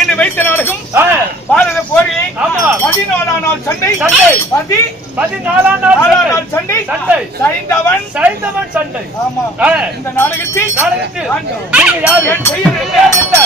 இன்று வைத்த நாடகம் பாரத போரிலே 14ஆம் நாள் சண்டை 14ஆம் நாள் சண்டை சைந்தவன் சண்டை. ஆமா, இந்த நாடகத்தில் நீங்க யார்? என் பெயர் என்ன?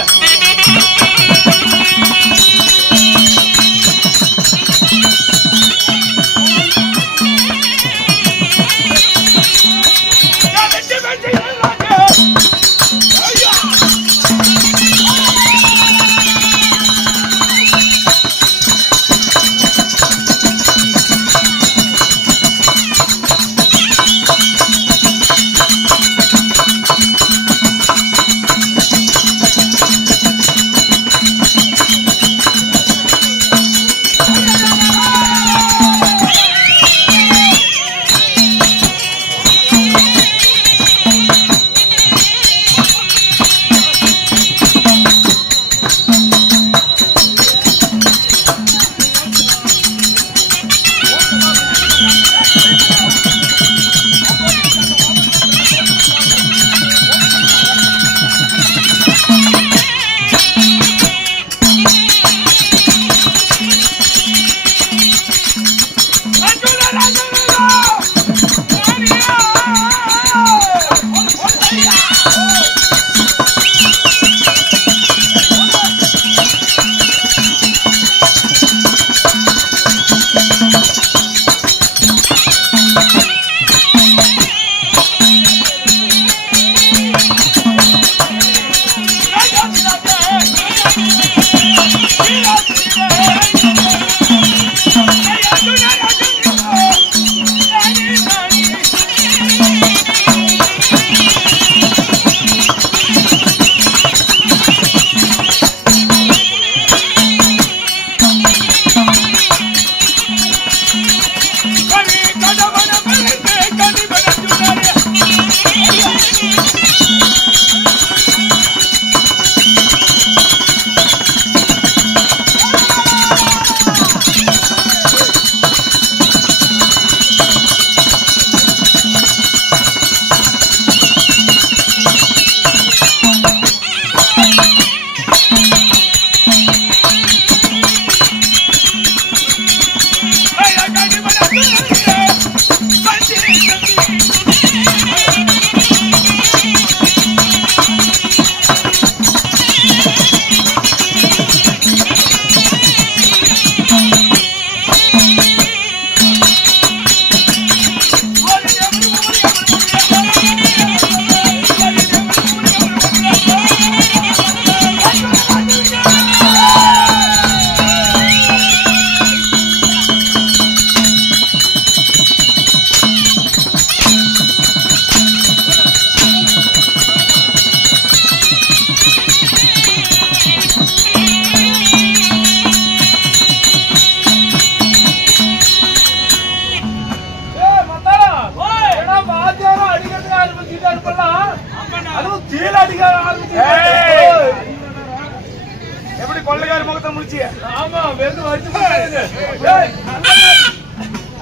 எப்படி கொள்ளைக்கார முகத்தை முடிச்சு? ஆமா, வெந்து வச்சு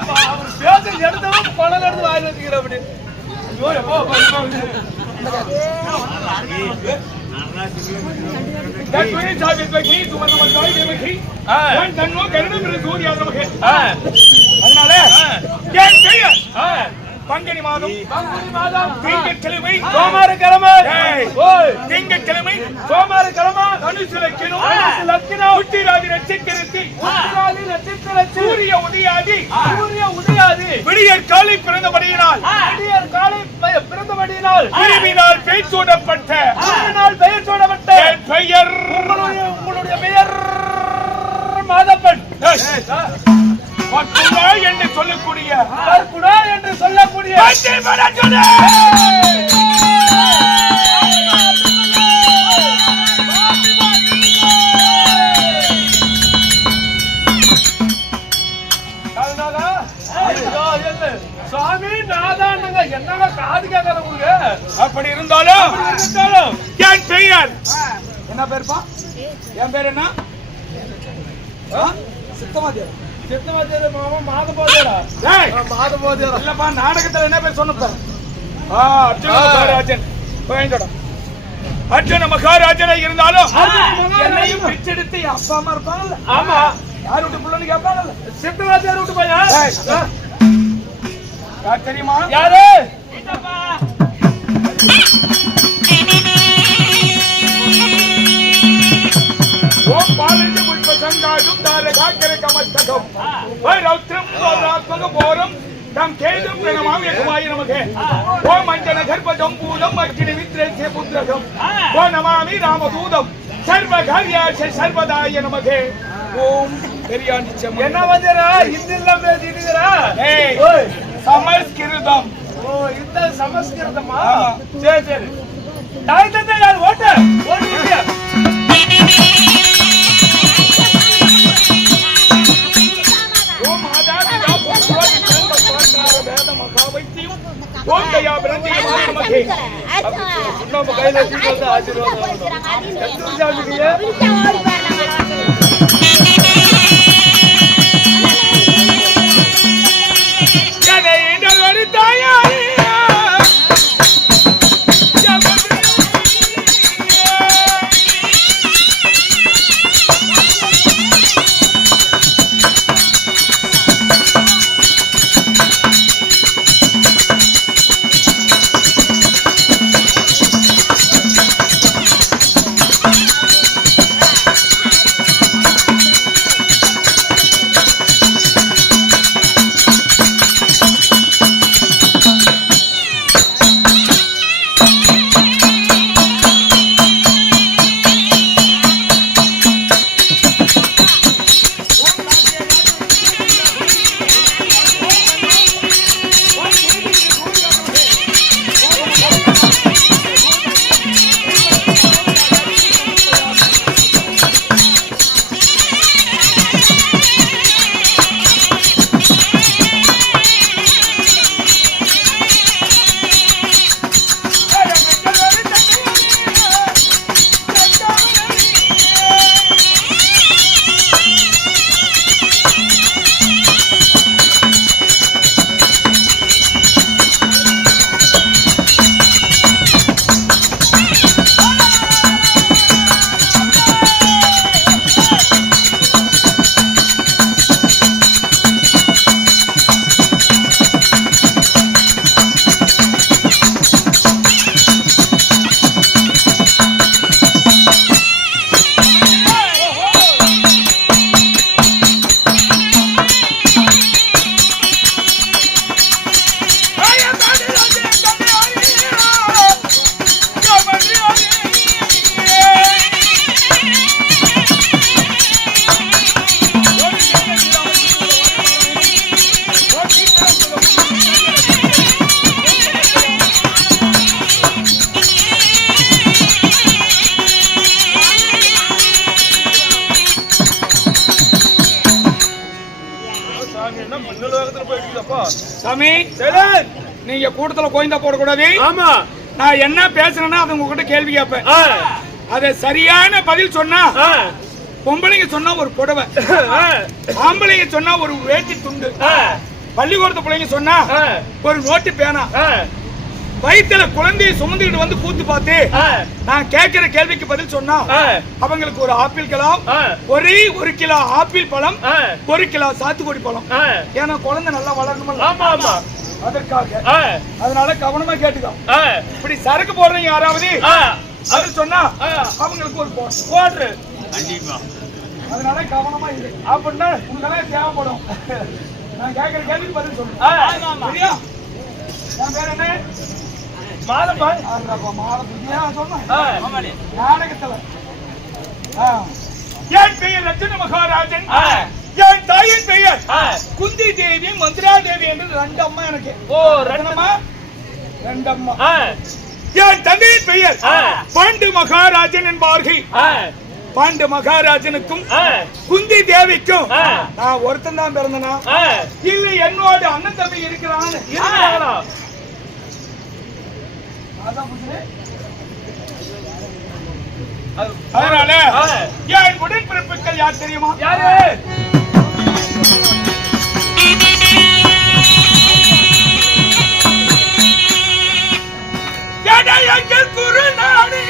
அவர் பேச எடுத்தவன் கொலை எடுத்து வாயில் வச்சுக்கிற அப்படி. அதனால பங்குனி மாதம் திங்கட்கிழமை சோமாரக்கிழமை தனுசு லக்கினம் உத்திராதி நட்சத்திரத்தில் சூரிய உதயாதி விடியற் காலை பிறந்தபடியினால் பிரிவினால் பெயர் சூடப்பட்ட பெயர் உங்களுடைய பெயர் மாதப்பன் என்று சொல்லக்கூடிய சுவாமி நாதாண்டங்க என்னங்க காது கேட்காத உங்களுக்கு. அப்படி இருந்தாலும் என் பெயர் என்ன பேருப்பா? என் பேர் என்ன? சித்தமாதேவர் மாமா மாதபோதேரா. மாதபோதேரா இல்லப்பா, நாடகத்துல என்ன பேர் சொன்ன? அர்ஜுன மகாராஜன். அர்ஜுன மகாராஜனை இருந்தாலும் என்னையும் பிச்செடுத்து அடுத்து என் அப்பா அம்மா இருப்பாங்கல்ல. ஆமா. யார் வீட்டு பிள்ளைன்னு கேட்பாங்கல்ல. சித்தராஜர் வீட்டு பையன். யார் தெரியுமா? யாரு? ஓம் பாலஞ்சு புஷ்ப சங்காதும் தாரகாக்கர கமஸ்தகம் வைரௌத்ரம் கோராத்மக போரம் தம் கேதும் பிரணமாம் யகுமாய நமகே ஓம் அஞ்சன கர்ப்பதம் பூதம் அக்கினி வித்ரேஸ்ய புத்ரகம் ஓ நமாமி ராமதூதம் சர்வ காரியாச சர்வதாய நமகே ஓம் பெரியானிச்சம். என்ன வந்தரா ஹிந்தில பேசிடுறா? ஏய் சமஸ்கிருதம். ஓ இந்த சமஸ்கிருதமா? சரி சரி. தாய் தந்தை யார் ஓட்ட ஓடியா? ஓம் மாதாபிதா புரோஹித சர்வ வேத மகாவைத்தியம் ஓம் தயா பிரந்தி நமகே. நம்ம கையில வச்சிட்டு ஆசீர்வாதம் எத்தனை சாமிக்குங்க? சாமி நீங்க கூட்டத்துல கோயந்தா போடக்கூடாது. ஆமா. நான் என்ன பேசுறேன்னா அது உங்ககிட்ட கேள்வி கேட்பேன். அத சரியான பதில் சொன்னா பொம்பளைங்க சொன்னா ஒரு புடவை, ஆம்பளைங்க சொன்னா ஒரு வேட்டி துண்டு, பள்ளிக்கூடத்து பிள்ளைங்க சொன்னா ஒரு நோட்டு பேனா, வயிற்றுல குழந்தையை சுமந்துக்கிட்டு வந்து கூத்து பார்த்து நான் கேட்கிற கேள்விக்கு பதில் சொன்னா அவங்களுக்கு ஒரு ஆப்பிள் கிலோ, ஒரு கிலோ ஆப்பிள் பழம், 1 கிலோ சாத்துக்குடி பழம். ஏன்னா குழந்தை நல்லா வளரணும். அதற்காக அதனால கவனமா கேட்டுக்கோ. இப்படி சரக்கு போடுறீங்க யாராவது அது சொன்னா அவங்களுக்கு ஒரு கோட்ரு. அதனால கவனமா இரு. அப்படின்னா உங்களெல்லாம் தேவைப்படும். நான் கேட்கிற கேள்விக்கு பதில் சொல்றேன். சரியா? என் பேர் என்ன? மாதப்பா. நாடகத்துல என் பெயர் லட்சுமி மகாராஜன். என் தாயின் பெயர் குந்தி தேவி, மந்திரா தேவி என்று 2 அம்மா எனக்கு. ஓ 2 அம்மா. 2 அம்மா. என் தந்தையின் பெயர் பாண்டு மகாராஜன் என்பார்கள். பாண்டு மகாராஜனுக்கும் குந்தி தேவிக்கும் நான் ஒருத்தன் தான் பிறந்தனா இல்ல என்னோட அண்ணன் தம்பி இருக்கிறான். அதனால என் உடன்பிறப்புகள் யார் தெரியுமா? யாரு? எங்கள் குருநாடு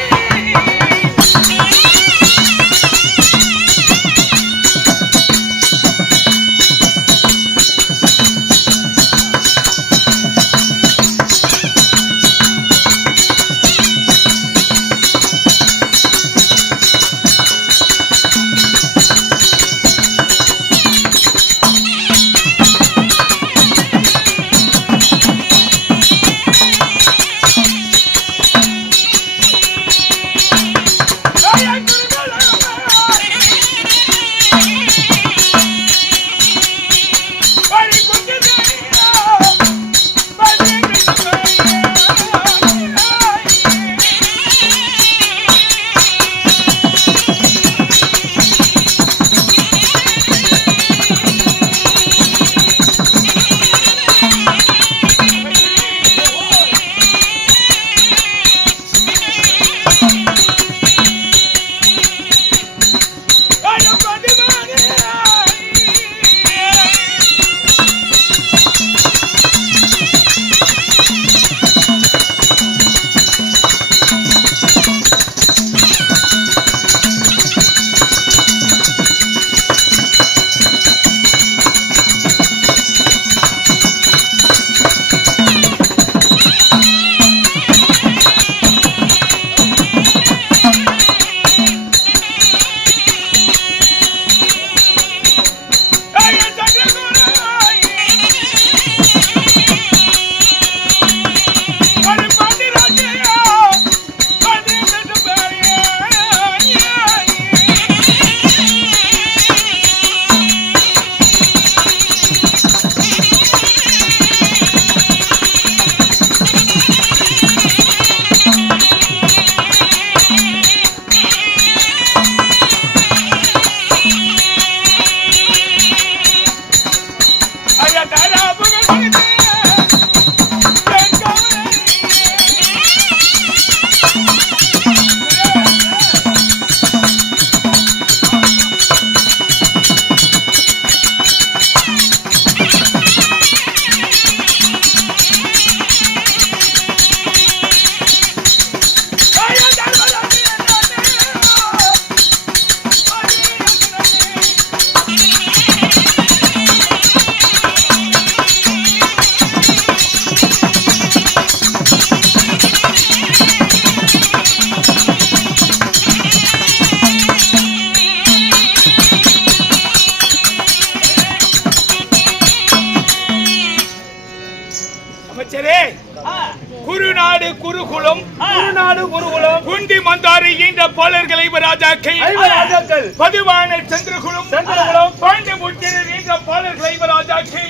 குருகுலம் குருநாடு குருகுலம் குண்டி மந்தாரி என்ற பாலர்கள் ராஜாக்கள் ராஜாக்கள் பதிவான சந்திரகுலம் பாண்டி முத்திரர் என்ற பாலர்கள் ராஜாக்கள்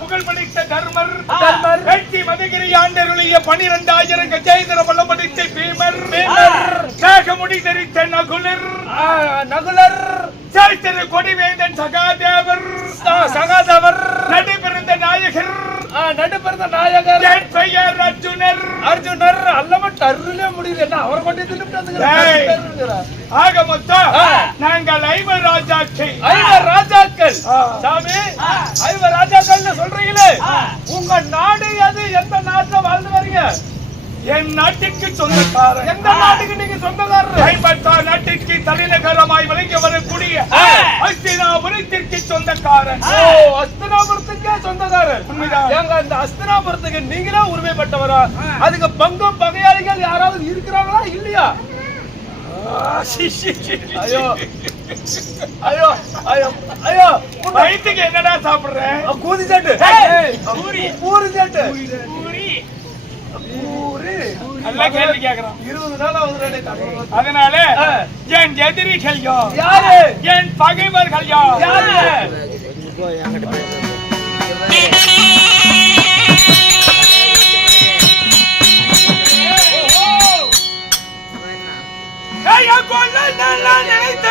புகழ் படைத்த தர்மர் வெற்றி மதகிரி ஆண்டருடைய 12,000 கஜேந்திர பலம் படைத்த பீமர் காகமுடி தரித்த நகுலர் சரித்திர கொடிவேந்தன் சகாதேவர் நடைபெறுந்த நாயகர் என் பெயர் அர்ஜுனர் அல்லமட் அருளே முடியல என்ன அவர் கொண்டு ஆக மொத்தம் நாங்கள் 5 ராஜாக்கள் சாமி 5 ராஜாக்கள் சொல்றீங்களே உங்க நாடு எது எந்த நாட்டுல வாழ்ந்து வரீங்க என் நாட்டுக்கு சொந்தக்காரன் எந்த நாட்டுக்கு நீங்க சொந்தக்காரர் கைப்பற்றா நாட்டிற்கு தலைநகரமாய் விளங்கி வரக்கூடிய அஸ்தினாபுரத்திற்கு சொந்தக்காரன் அஸ்தினாபுரத்துக்கே சொந்தக்காரர் எங்க அந்த அஸ்தினாபுரத்துக்கு நீங்களே உரிமைப்பட்டவரா அதுக்கு பங்கும் பகையாளிகள் யாராவது இருக்கிறாங்களா இல்லையா ஐயோ ஐயோ ஐயோ ஐயோ வயிற்றுக்கு என்னடா சாப்பிடுறேன் கூதி சட்டு பூரி சட்டு எல்லாம் கேள்வி கேக்குறான் 20 நாள் ஆகுது அதனால என் எதிரிகள் யாரு என் பகைவர்கள் யாரு நினைத்த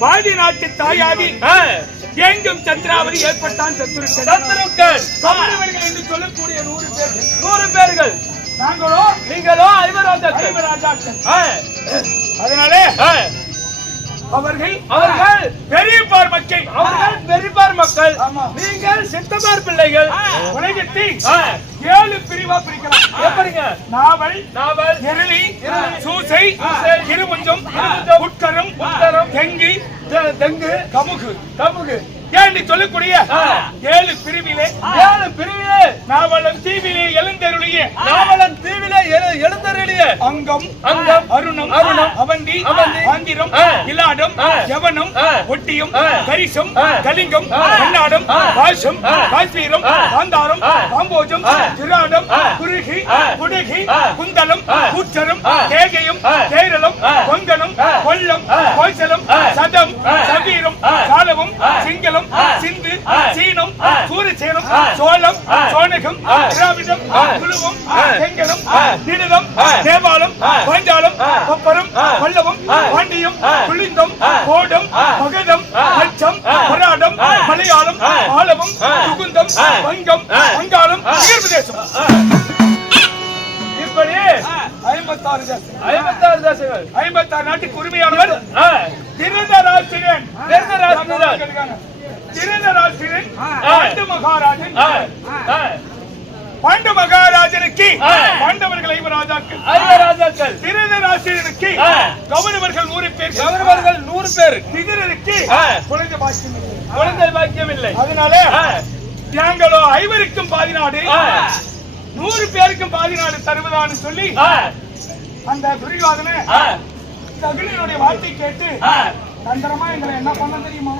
பாதி நாட்டு தாயாகி எங்கும் சந்திராவதி ஏற்பட்டான் சத்துருக்கள் என்று சொல்லக்கூடிய 100 பேர்கள் நீங்களோ 5 ராஜாக்கள் அதனாலே அவர்கள் பெரியப்பார் மக்கள், அவர்கள் பெரியப்பார் மக்கள். நீங்கள் சித்தப்பார் பிள்ளைகள். உலகத்தில் 7 பிரிவா பிரிக்கலாம். எப்படிங்க? நாவல், எருளி, சூசை, இருமுஞ்சம், உட்கரம், தெங்கு, கமுகு என்று சொல்லக்கூடிய 7 பிரிவிலே நாவலன் தீவிலே எழுந்தருளிய அங்கம், அருணம், அவந்தி, ஆந்திரம், இலாடம், யவனம், ஒட்டியம், கரிசம், கலிங்கம், கண்ணாடம், பாசம், காஷ்மீரம், காந்தாரம், காம்போஜம், திராடம், குருகி, குடுகி, குந்தலம், கூச்சரம், கேகயம், கேரளம், கொங்கணம், கொல்லம், கோசலம், சதம், சவீரம், சாலவம், சிங்களம், சிந்து, சீனம், சூரசேனம், சோளம், சோனகம், திராவிடம், குழுவம், செங்கலம், நிடுதம், நேபாளம், பாஞ்சாலம், கொப்பரம், பல்லவம், பாண்டியம், குளிந்தம், கோடம், மகதம், அச்சம், மராடம், மலையாளம், ஆலவம், சுகுந்தம், வங்கம், வங்காளம், பிரதேசம். இப்படி 56 தேசங்கள், 56 நாட்டுக்கு உரிமையானவர் திருதராஷ்டிரன். பாண்டு மகாராஜனுக்கு பாண்டவர்கள் 5 ராஜாக்கள், திருதராஷ்டிரனுக்கு கௌரவர்கள் 100 பேர், திதிரருக்கு குழந்தை பாக்கியம் இல்லை. அதனால நாங்களோ 5 பாதி நாடு, 100 பேருக்கும் பாதி நாடு தருவதான்னு சொல்லி அந்த துரியோதன தகுதியினுடைய வார்த்தை கேட்டு தந்திரமா எங்களை என்ன பண்ண தெரியுமா?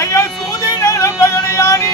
ஐயா சூதின பகடையானி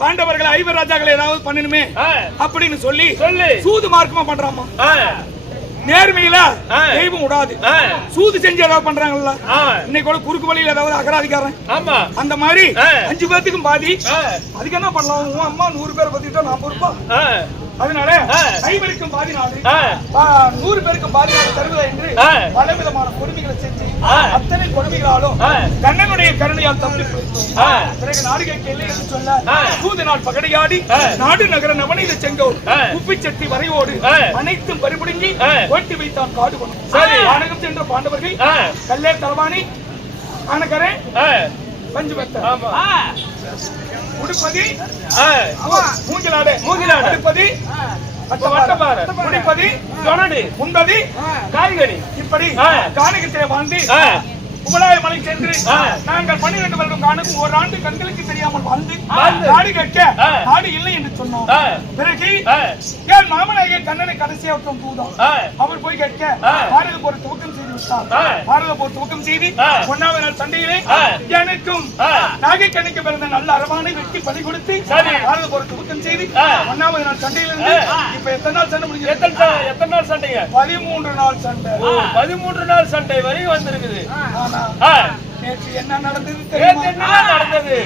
பாண்டவர்கள் 5 ராஜாக்களை ஏதாவது பண்ணணுமே அப்படின்னு சொல்லி சூது மார்க்கமா பண்றாமா. நேர்மையில தெய்வம் விடாது. சூது செஞ்சு ஏதாவது பண்றாங்கல்ல, இன்னைக்கு கூட குறுக்கு வழியில ஏதாவது அகராதிக்காரன் அந்த மாதிரி 5 பேத்துக்கும் பாதி. அதுக்கு என்ன பண்ணலாம்? உன் அம்மா 100 பேரை பத்திட்டா நான் பொறுப்பா? அதனால 5 பாதி நாடு, 100 பேருக்கும் பாதி நாடு தருவதா என்று பல விதமான கொடுமைகளை செஞ்சு அத்தனை கொடுமைகளாலும் கண்ணனுடைய கருணையால் தப்பி பிறகு நாடுகளுக்கு இல்லை என்று சொல்ல சூது நாள் பகடையாடி நாடு நகர நவநீத செங்கோல் உப்பிச்சட்டி வரையோடு அனைத்தும் பறிபுடுங்கி ஓட்டி வைத்தான் காடு கொண்டு ஆனகம் சென்ற பாண்டவர்கள் கல்லே தலவாணி ஆனகரே பஞ்சுபத்த உடுப்பதி மூங்கிலாடு அடுப்பதி உடுப்பதி தொனடி முந்ததி காய்கறி இப்படி காணிக்கத்தை வாழ்ந்து புகழாய மலை சென்று நாங்கள் 12 வருடம் காணும் ஒரு ஆண்டு கண்களுக்கு தெரியாமல் வாழ்ந்து நாடு கேட்க நாடு இல்லை என்று சொன்னோம். பிறகு என் மாமனாகிய கண்ணனை கடைசியாக பூதம் அவர் போய் கேட்க பாரத போர் துவக்கம் செய்து விட்டார். பாரத போர் துவக்கம் செய்து 1வது நாள் சண்டையிலே எனக்கும் நாகை கண்ணுக்கு பிறந்த நல்ல அரவானை வெட்டி பலி கொடுத்து பாரத போர் துவக்கம் செய்து 1வது நாள் சண்டையிலிருந்து இப்ப எத்தனை நாள் சண்டை முடிஞ்சு? எத்தனை நாள் சண்டைங்க? 13 நாள் சண்டை. 13 நாள் சண்டை வரை வந்திருக்குது. நேற்று என்ன நடந்தது? நடந்தது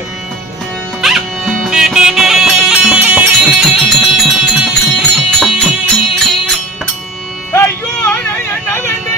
ஐயோ என்ன வேண்டு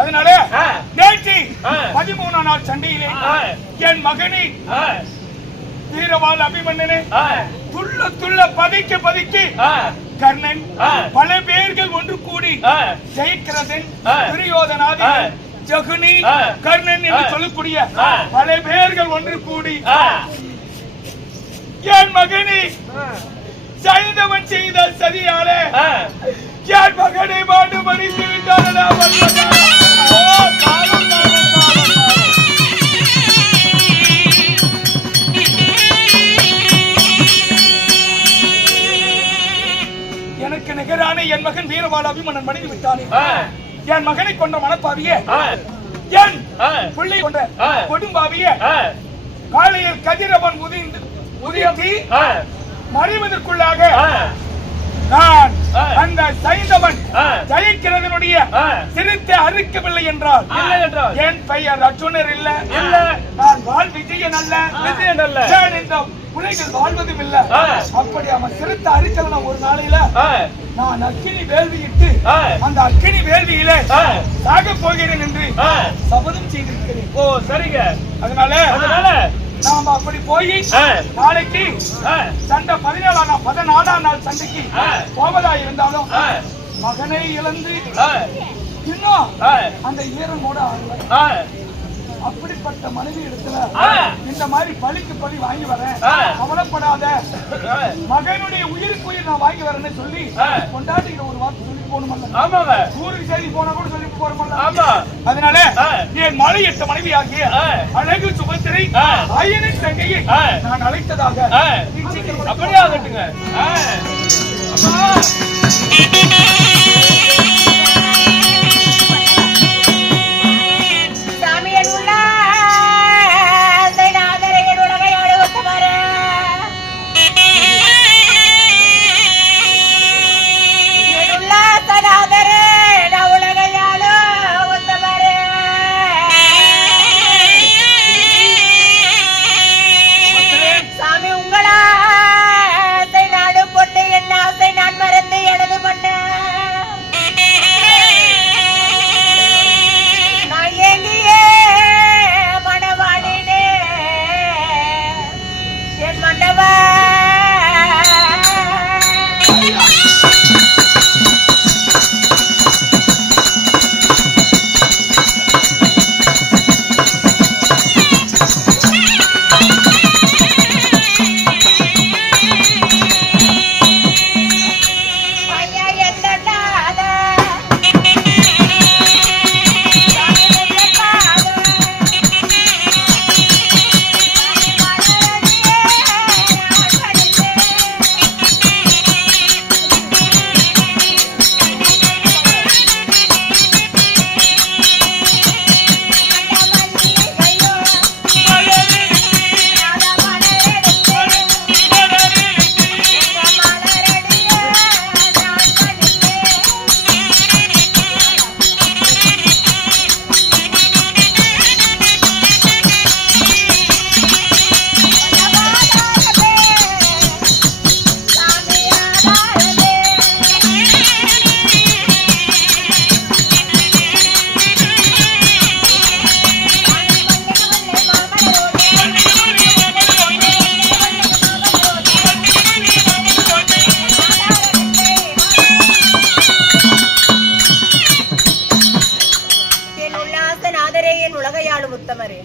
அதனால நேற்று 13 நாள் சண்டையிலே என் மகனை வீரவாள் அபிமன்னனே துள்ள துள்ள பதைக்க பதைக்க கர்ணன் பல பேர்கள் ஒன்று கூடி ஜெயக்கிரதன் துரியோதனாதி ஜகுனி கர்ணன் என்று சொல்லக்கூடிய பல பேர்கள் ஒன்று கூடி என் மகனை சைந்தவன் செய்த சதியாலே என் மகனை மாண்டு மடித்து விட்டாரா? எனக்கு நிகரான என் மகன் வீரவாள் அபிமன்னன் மடிந்து விட்டானே. என் மகனை கொண்ட மனப்பாவிய என் பிள்ளை கொண்ட கொடும்பாவிய காலையில் கதிரவன் உதயத்தி மறைவதற்குள்ளாக நான் அந்த சைந்தவன் ஜெயிக்கிறதனுடைய சிறுத்தை அறுக்கவில்லை என்றால் என் பெயர் அர்ஜுனர் இல்ல, நான் வாழ் விஜயன் அல்ல, இந்த உலகில் வாழ்வதும் இல்ல. அப்படி அவன் சிறுத்தை அறுக்கல ஒரு நாளையில நான் அக்கினி வேள்வியிட்டு அந்த அக்கினி வேள்வியில சாக போகிறேன் என்று சபதம் செய்திருக்கிறேன். ஓ சரிங்க. அதனால நாம அப்படி போய் நாளைக்கு சண்டை 14ஆம் நாள் சண்டைக்கு போவதா இருந்தாலும் மகனை இழந்து இன்னும் அந்த ஈரமோட அப்படிப்பட்ட மனைவி இடத்துல இந்த மாதிரி பழிக்கு பழி வாங்கி வரேன், கவலைப்படாத, மகனுடைய உயிருக்கு உயிர் நான் வாங்கி வரேன்னு சொல்லி கொண்டாட்டிக்கிற ஒரு வார்த்தை சொல்லி போகணுமல்ல, ஊருக்கு சரி போனா கூட சொல்லி போறோமல்ல. அதனால என் மலையிட்ட மனைவி ஆகிய அழகு சுபத்திரை ஐயனின் தங்கையை நான் அழைத்ததாக அப்படியே ஆகட்டுங்க.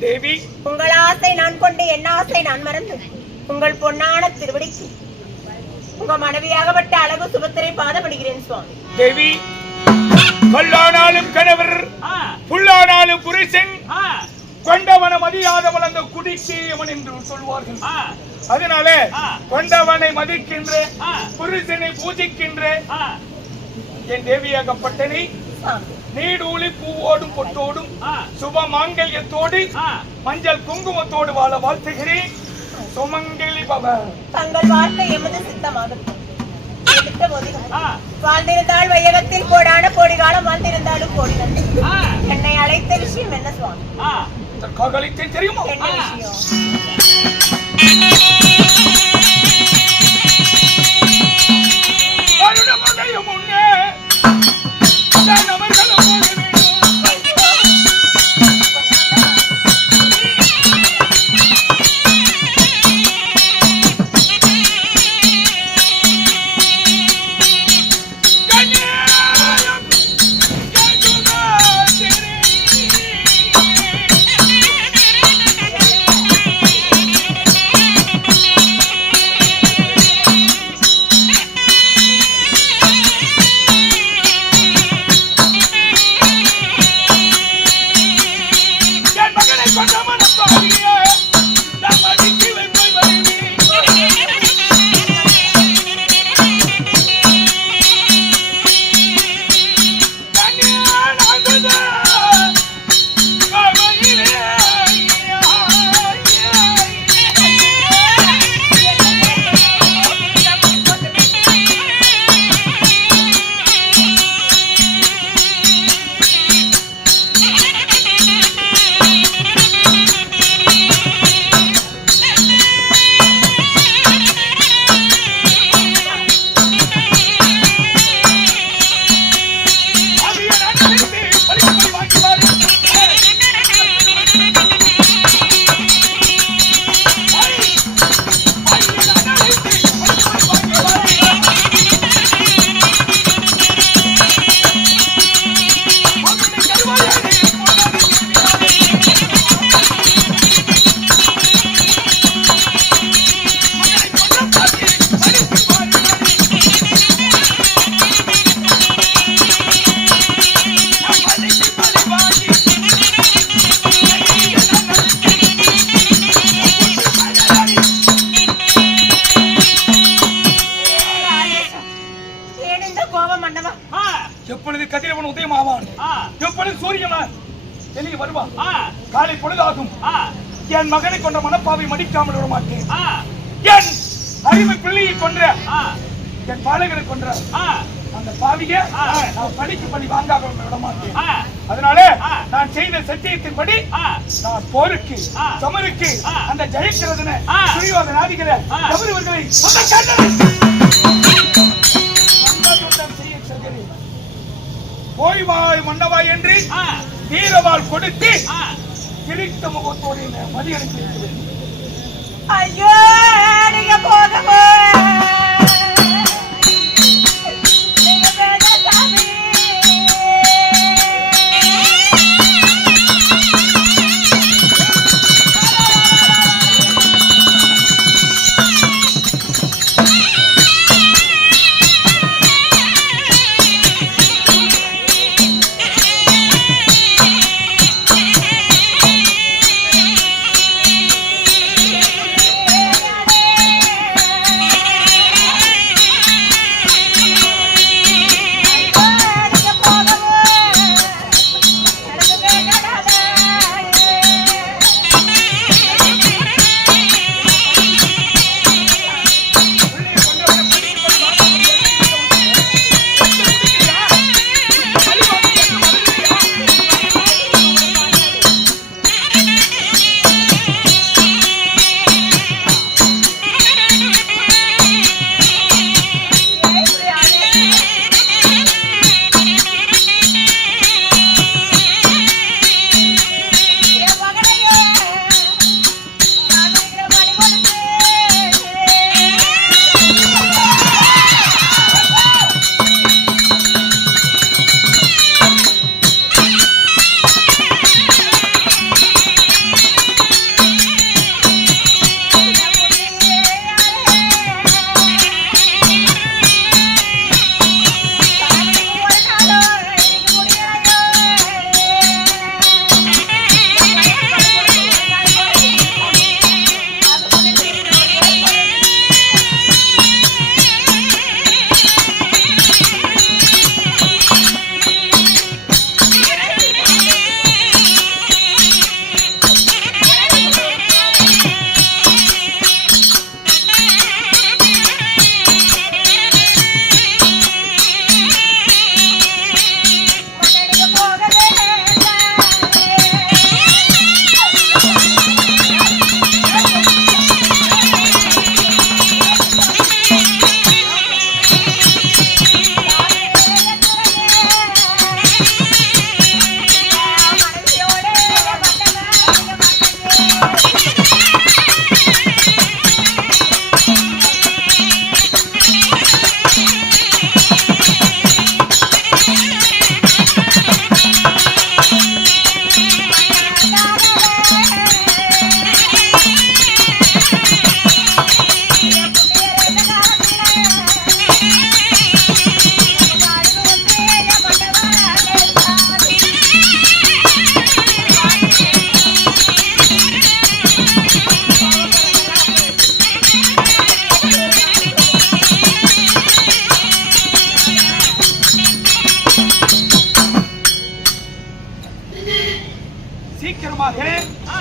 தேவி, உங்கள் ஆசை நான் கொண்டு என் ஆசை நான் மறந்து உங்கள் பொன்னான திருவடிக்கு உங்க மனைவியாகப்பட்ட அழகு சுபத்திரை பாதப்படுகிறேன் சுவாமி. தேவி, கல்லானாலும் கணவர், புல்லானாலும் புருஷன், கொண்டவன மதியாதவன் அந்த குடிக்கேயவன் என்று சொல்வார்கள். அதனால கொண்டவனை மதிக்கின்ற, புருஷனை பூஜிக்கின்ற என் தேவியாகப்பட்டனை நீடூழி பூவோடும் பொட்டோடும் சுப மாங்கல்யத்தோடு மஞ்சள் குங்குமத்தோடு வாழ வாழ்த்துகிறேன். சுமங்கலி பவ. தங்கள் வார்த்தை எமது சித்தமாகட்டும். வாழ்ந்திருந்தால் வையகத்தில் கோடான கோடி காலம் வாழ்ந்திருந்தாலும் கோடி நன்றி. என்னை அழைத்த விஷயம் என்ன சுவாமி? தெரியுமா? என்ன விஷயம்? எப்பொழுது கதிரவன் உதயம் ஆவான், எப்பொழுது சூரியன் வெளியே வருவான், காலை பொழுதாகும். என் மகனை கொன்ற மனப்பாவை மடிக்காமல் விட மாட்டேன். என் அறிவு பிள்ளையை கொன்ற என் பாலகனை கொன்ற அந்த பாவிய நான் படிக்கு பண்ணி வாங்காம விட மாட்டேன். அதனால நான் செய்த சத்தியத்தின்படி நான் போருக்கு சமருக்கு அந்த ஜெயிக்கிறதுன சுழிவாத நாதிகளை கௌரவர்களை செய்ய சொல்கிறேன். போய்வாய் மன்னவாய் என்று வீரவாள் கொடுத்து கிழித்த முகத்தோடு மதியனுக்கு ஐயோ நீங்க போக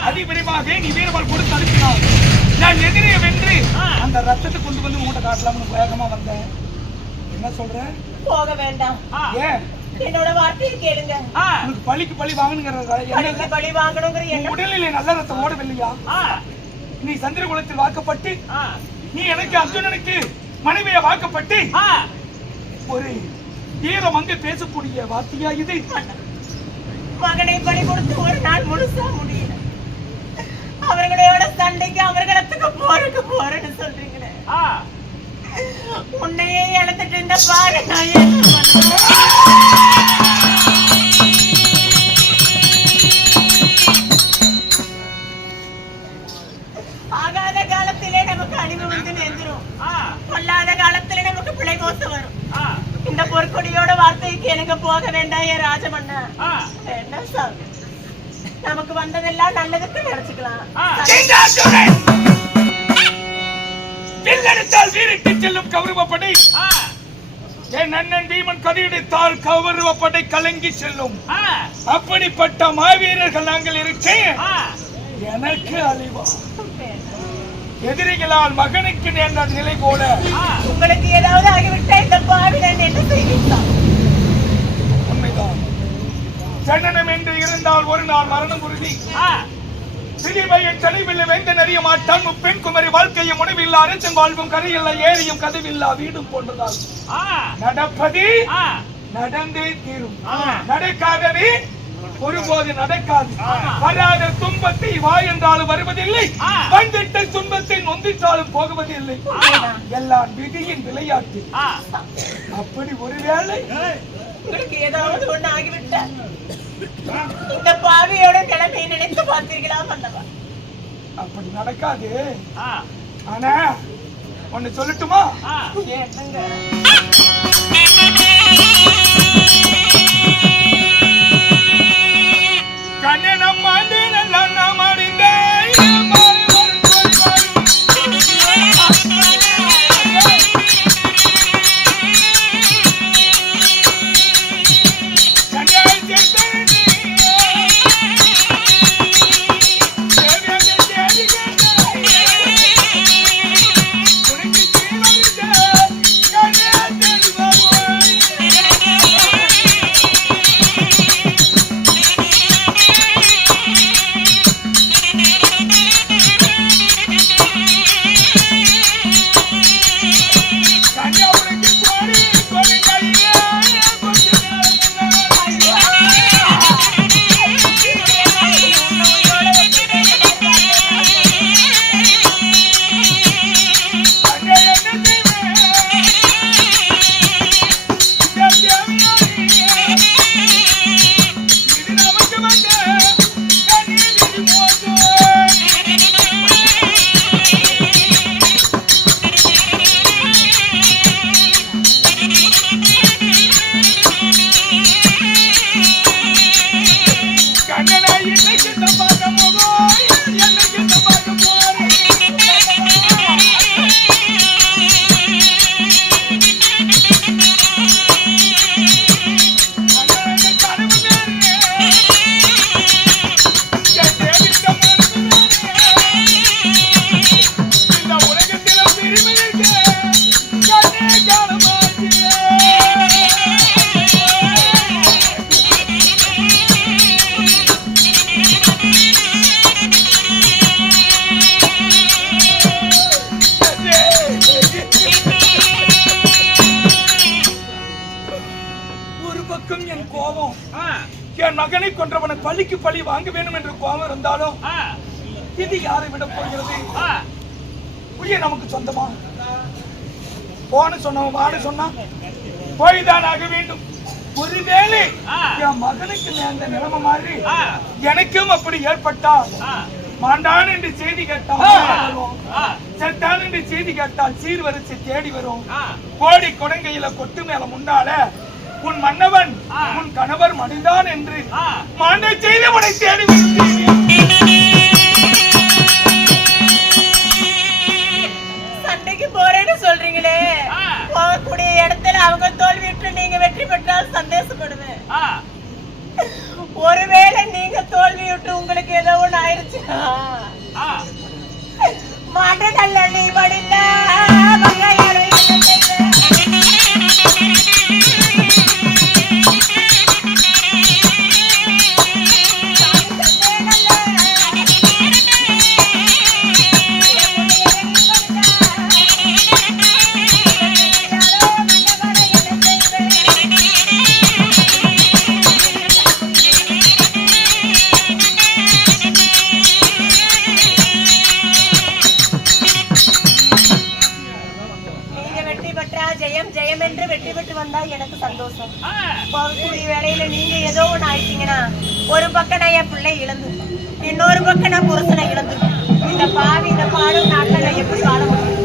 அதிவிரைவாக நீ வீரவாள் கொடுத்து அனுப்பினார். நான் எதிரே வென்று அந்த ரத்தத்தை கொண்டு வந்து உங்கள்கிட்ட காட்டலாம்னு வேகமா வந்தேன். என்ன சொல்ற? போக வேண்டாம். ஏன்? என்னோட வார்த்தையை கேளுங்க. உனக்கு பழிக்கு பழி வாங்கணுங்கிற பழி வாங்கணுங்கிற எண்ணம் உடலிலே நல்ல ரத்தம் ஓடவில்லையா? நீ சந்திர குலத்தில் வாக்கப்பட்டு நீ எனக்கு அர்ஜுனனுக்கு மனைவியை வாக்கப்பட்டு ஒரு வீரம் அங்கு பேசக்கூடிய வார்த்தையா இது? மகனை பலி கொடுத்து ஒரு நாள் முழுசா முடியல. அவர்களோட சண்டைக்கு அவர்களுக்கு போறேன்னு சொல்றீங்களே. உன்னையே இழந்துட்டு இந்த பாரு நான் என்ன பண்ணுவேன்? ஆகாத காலத்திலே நமக்கு அழிவு வந்து நேர்ந்துரும். கொல்லாத காலத்திலே நமக்கு பிழை மோசம் வரும். இந்த பொற்கொடியோட வார்த்தைக்கு எனக்கு போக வேண்டாம் என் ராஜமன்னா. என்ன சார், நமக்கு வந்ததெல்லாம் நல்லதுக்கு நினைச்சுக்கலாம். வீரிட்டு செல்லும் கௌரவப்படி என் அண்ணன் பீமன் கதியடித்தால் கௌரவ படை கலங்கி செல்லும். அப்படிப்பட்ட மாவீரர்கள் நாங்கள் இருக்கேன். எனக்கு அழிவா எதிரிகளால் மகனுக்கு நேர்ந்த நிலை போல உங்களுக்கு ஏதாவது ஆகிவிட்ட இந்த பாவிடன் என்ன செய்வீர்கள்? உண்மைதான். ஜனனம் என்று இருந்தால் ஒரு நாள் மரணம் உறுதி. சிறிமையின் தனிவில் வேந்த நெறிய மாட்டான். முப்பெண் குமரி வாழ்க்கையும் உணவில்லா அரசன் வாழ்வும் கரையில்லா ஏரியும் கதவில்லா வீடும் போன்றதால் நடப்பது நடந்தே தீரும். நடக்காதது ஒருபோது நடக்காது. வராத துன்பத்தை வா என்றாலும் வருவதில்லை. வந்துட்ட துன்பத்தை நொந்திட்டாலும் போகுவதில்லை. எல்லாம் விதியின் விளையாட்டு. அப்படி ஒருவேளை உங்களுக்கு ஏதாவது ஒண்ணு ஆகிவிட்ட இந்த பாவியோட நிலைமையை நினைத்து பார்த்தீர்களா மன்னவா? அப்படி நடக்காது. ஆனா ஒன்னு சொல்லட்டுமா? கண்ணனம் மாண்டு நல்லா நாம் அடிந்தே மகனை கொன்றவனை பழிக்கு பழி வாங்க வேண்டும் என்று கோபம் இருந்தாலும் இது யாரை விட போகிறது? உயிர் நமக்கு சொந்தமா? போன சொன்னவன் வாட சொன்னா போய்தான் ஆக வேண்டும். ஒருவேளை என் மகனுக்கு நேர்ந்த நிலைமை மாதிரி எனக்கும் அப்படி ஏற்பட்டா மாண்டான் என்று செய்தி கேட்டால் செத்தான் என்று செய்தி கேட்டால் சீர்வரிசை தேடி வரும். கோடி கொடங்கையில கொட்டு மேல முன்னால உன் மன்னவன் உன் கணவர் மடிந்தான் என்று மாண்ட செய்தி உனை தேடி சண்டைக்கு போறேன்னு சொல்றீங்களே, போகக்கூடிய இடத்துல அவங்க தோல்வியுற்று நீங்க வெற்றி பெற்றால் சந்தேசப்படுவேன். ஒருவேளை நீங்க தோல்வியுற்று உங்களுக்கு ஏதோ ஒண்ணு ஆயிடுச்சுன்னா மாண்ட நல்ல நீ மடிந்த எனக்கு சந்தோஷம். போகக்கூடிய வேலையில நீங்க ஏதோ ஒண்ணு ஆயிட்டீங்கன்னா ஒரு பக்கம் நான் என் பிள்ளை இழந்து, இன்னொரு பக்கம் நான் புருஷனை இழந்து, இந்த பாவி இந்த பாடும் நாட்டில் நான் எப்படி வாழ முடியும்?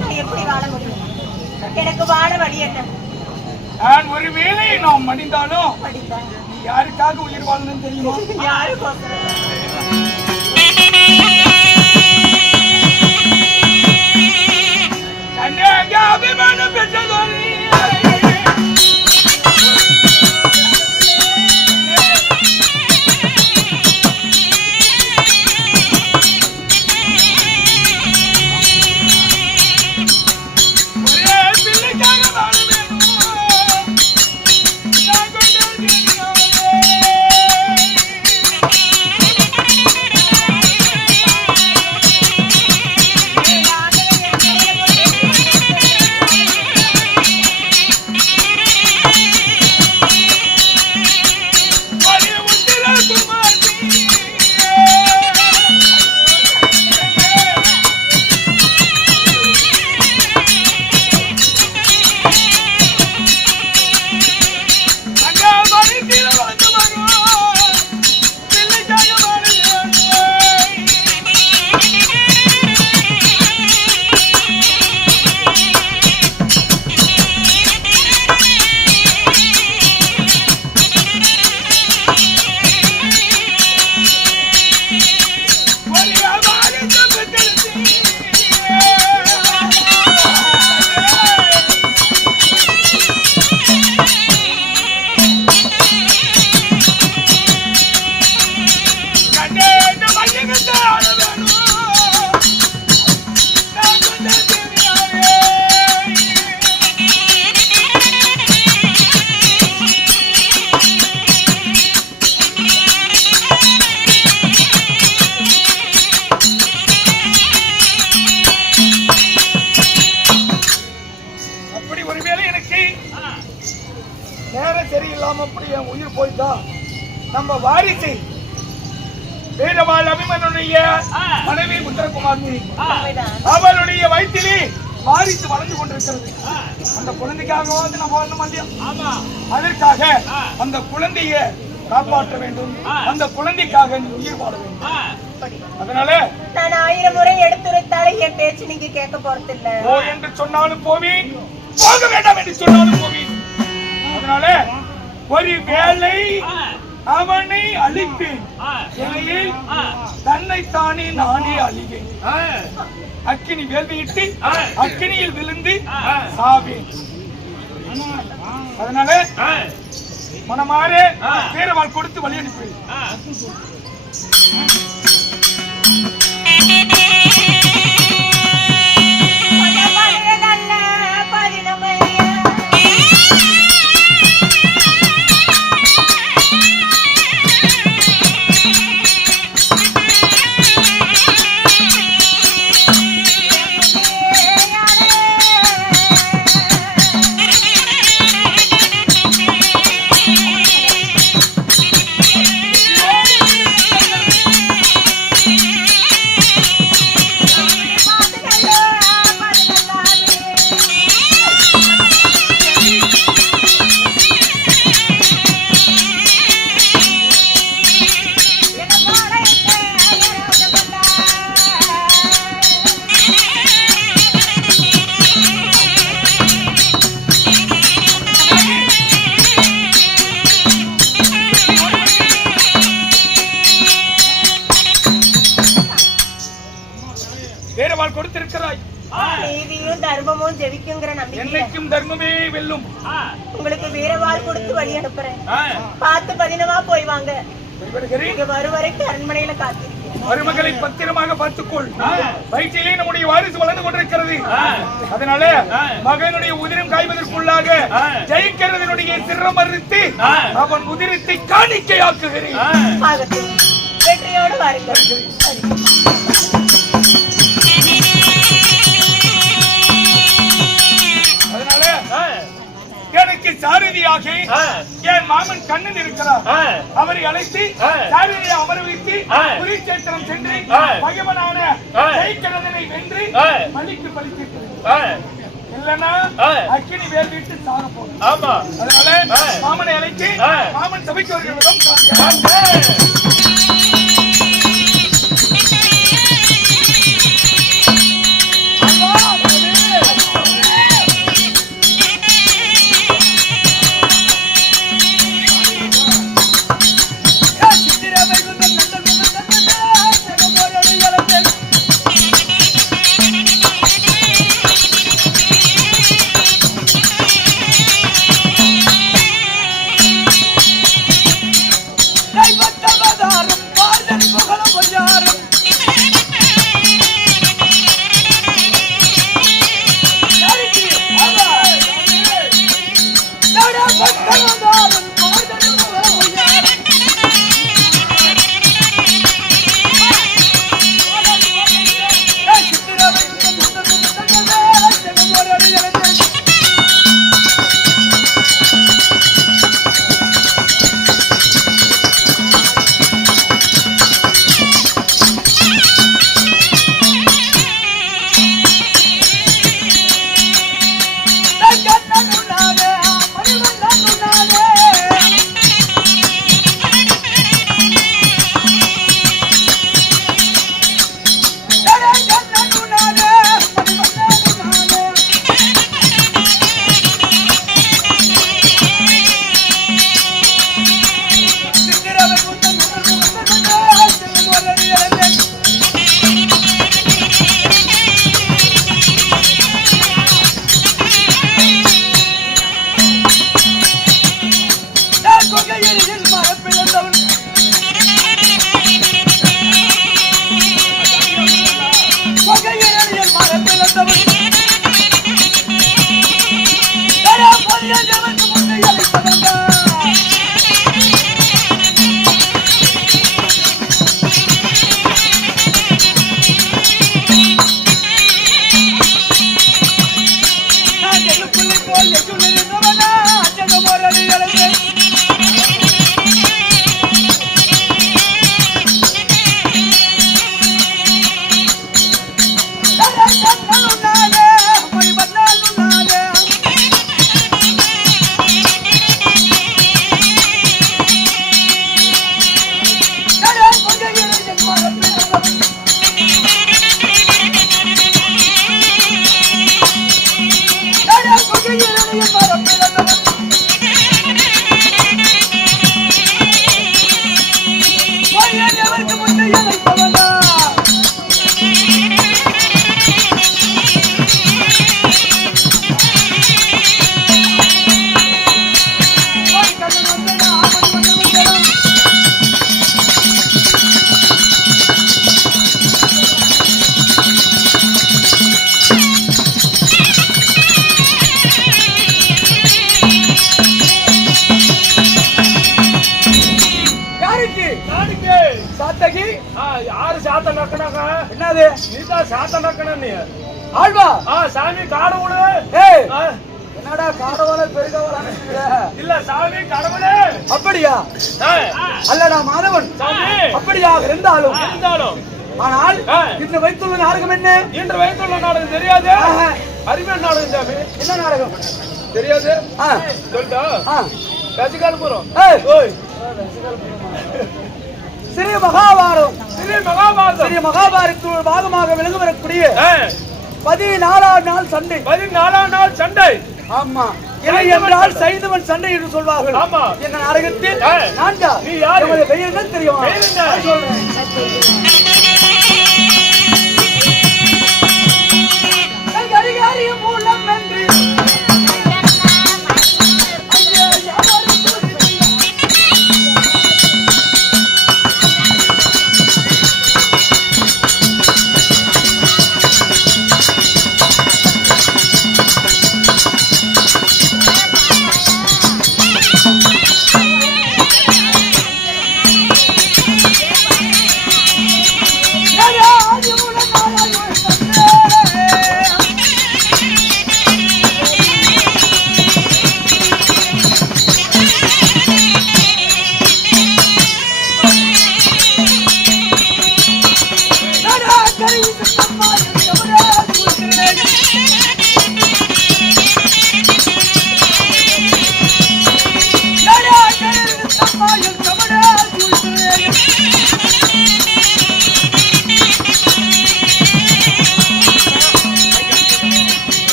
நான் எப்படி வாழ முடியும்? எனக்கு வாழ வழி என்ன? நான் ஒரு வேளை நாம் மடிந்தாலும் நீ யாருக்காக உயிர் வாழணும் தெரியுமா? யாருக்கும் சரியில்லாம அப்படி என் உயிர் போயிட்டா நம்ம வாரிசு வீரவாள் அபிமனுடைய மனைவி முத்திரகுமாரி அவளுடைய வயிற்றிலே வாரிசு வளர்ந்து கொண்டிருக்கிறது. அந்த குழந்தைக்காக வந்து நம்ம வாழ மாட்டோம். அதற்காக அந்த குழந்தையை காப்பாற்ற வேண்டும். அந்த குழந்தைக்காக நீ உயிர் வாழ வேண்டும். அதனால நான் 1000 முறை எடுத்துரைத்தாலும் என் பேச்சு நீங்க கேட்க போறது இல்ல. போ என்று சொன்னாலும் போவேன், போக வேண்டாம் என்று சொன்னாலும் போவேன். அதனால ஒரு வேளை அவனை அழிப்பேன், இல்லையில் தன்னைத்தானே நானே அழிவேன். அக்கினி வேள்வியிட்டு அக்கினியில் விழுந்து சாவேன். அதனால மனமாறு வீரவாள் கொடுத்து வழி அனுப்பி கொடுத்திருக்கிறாய். நீதியும் தர்மமும் ஜெயிக்குங்கிற நம்பிக்கை என்னைக்கும் தர்மமே வெல்லும். உங்களுக்கு வீரவாள் கொடுத்து வழி அனுப்புறேன். பார்த்து பதினமா போய் வாங்க. வருவரைக்கும் அரண்மனையில காத்திருக்கேன். மருமகளை பத்திரமாக பார்த்துக்கொள். வயிற்றிலே நம்முடைய வாரிசு வளர்ந்து கொண்டிருக்கிறது. அதனால மகனுடைய உதிரம் காய்வதற்குள்ளாக ஜெயிக்கிறதனுடைய சிரம் அறுத்து அவன் உதிரத்தை காணிக்கையாக்குகிறேன். வெற்றியோடு வாருங்கள். எனக்கு சாரதியாக என் மாமன் கண்ணன் இருக்கிறார். அவரை அழைத்து சாரதியை அமர வைத்து குருச்சேத்திரம் சென்று பகைவனான ஜெயக்கரதனை வென்று பலிக்கு பலித்திருக்கிறேன். இல்லன்னா அக்கினி வேல் விட்டு சாக போகும். அதனால மாமனை அழைத்து மாமன் சபைக்கு வருகிறவர்களும் யாரு சாத்த நக்கனாங்க? என்னது? நீதான் சாத்த நக்கன நீ. ஆழ்வா சாமி கடவுளே. என்னடா காடவால பெருகவால? இல்ல சாமி கடவுளே. அப்படியா? அல்லடா மாதவன். சாமி அப்படியாக இருந்தாலும் ஆனால் இன்று வைத்துள்ள நாடகம் என்ன? இன்று வைத்துள்ள நாடகம் தெரியாது. அறிவியல் நாடகம் சாமி. என்ன நாடகம் தெரியாது? சொல்லிட்டா ரசிகால்புரம். ஸ்ரீ மகாபாரதம். ஸ்ரீ மகாபாரதம். ஸ்ரீ மகாபாரதத்தில் பாகமாக விளங்க வரக்கூடிய 14ஆம் நாள் சண்டை. 14ஆம் நாள் சண்டை. ஆமா. இறை என்றால் சைந்தவன் சண்டை என்று சொல்வார்கள். ஆமா. இந்த நாடகத்தில் நான் தான். நீ யாரு? உனக்கு பெயர் என்ன தெரியும்? சொல்றேன். மூலம் என்று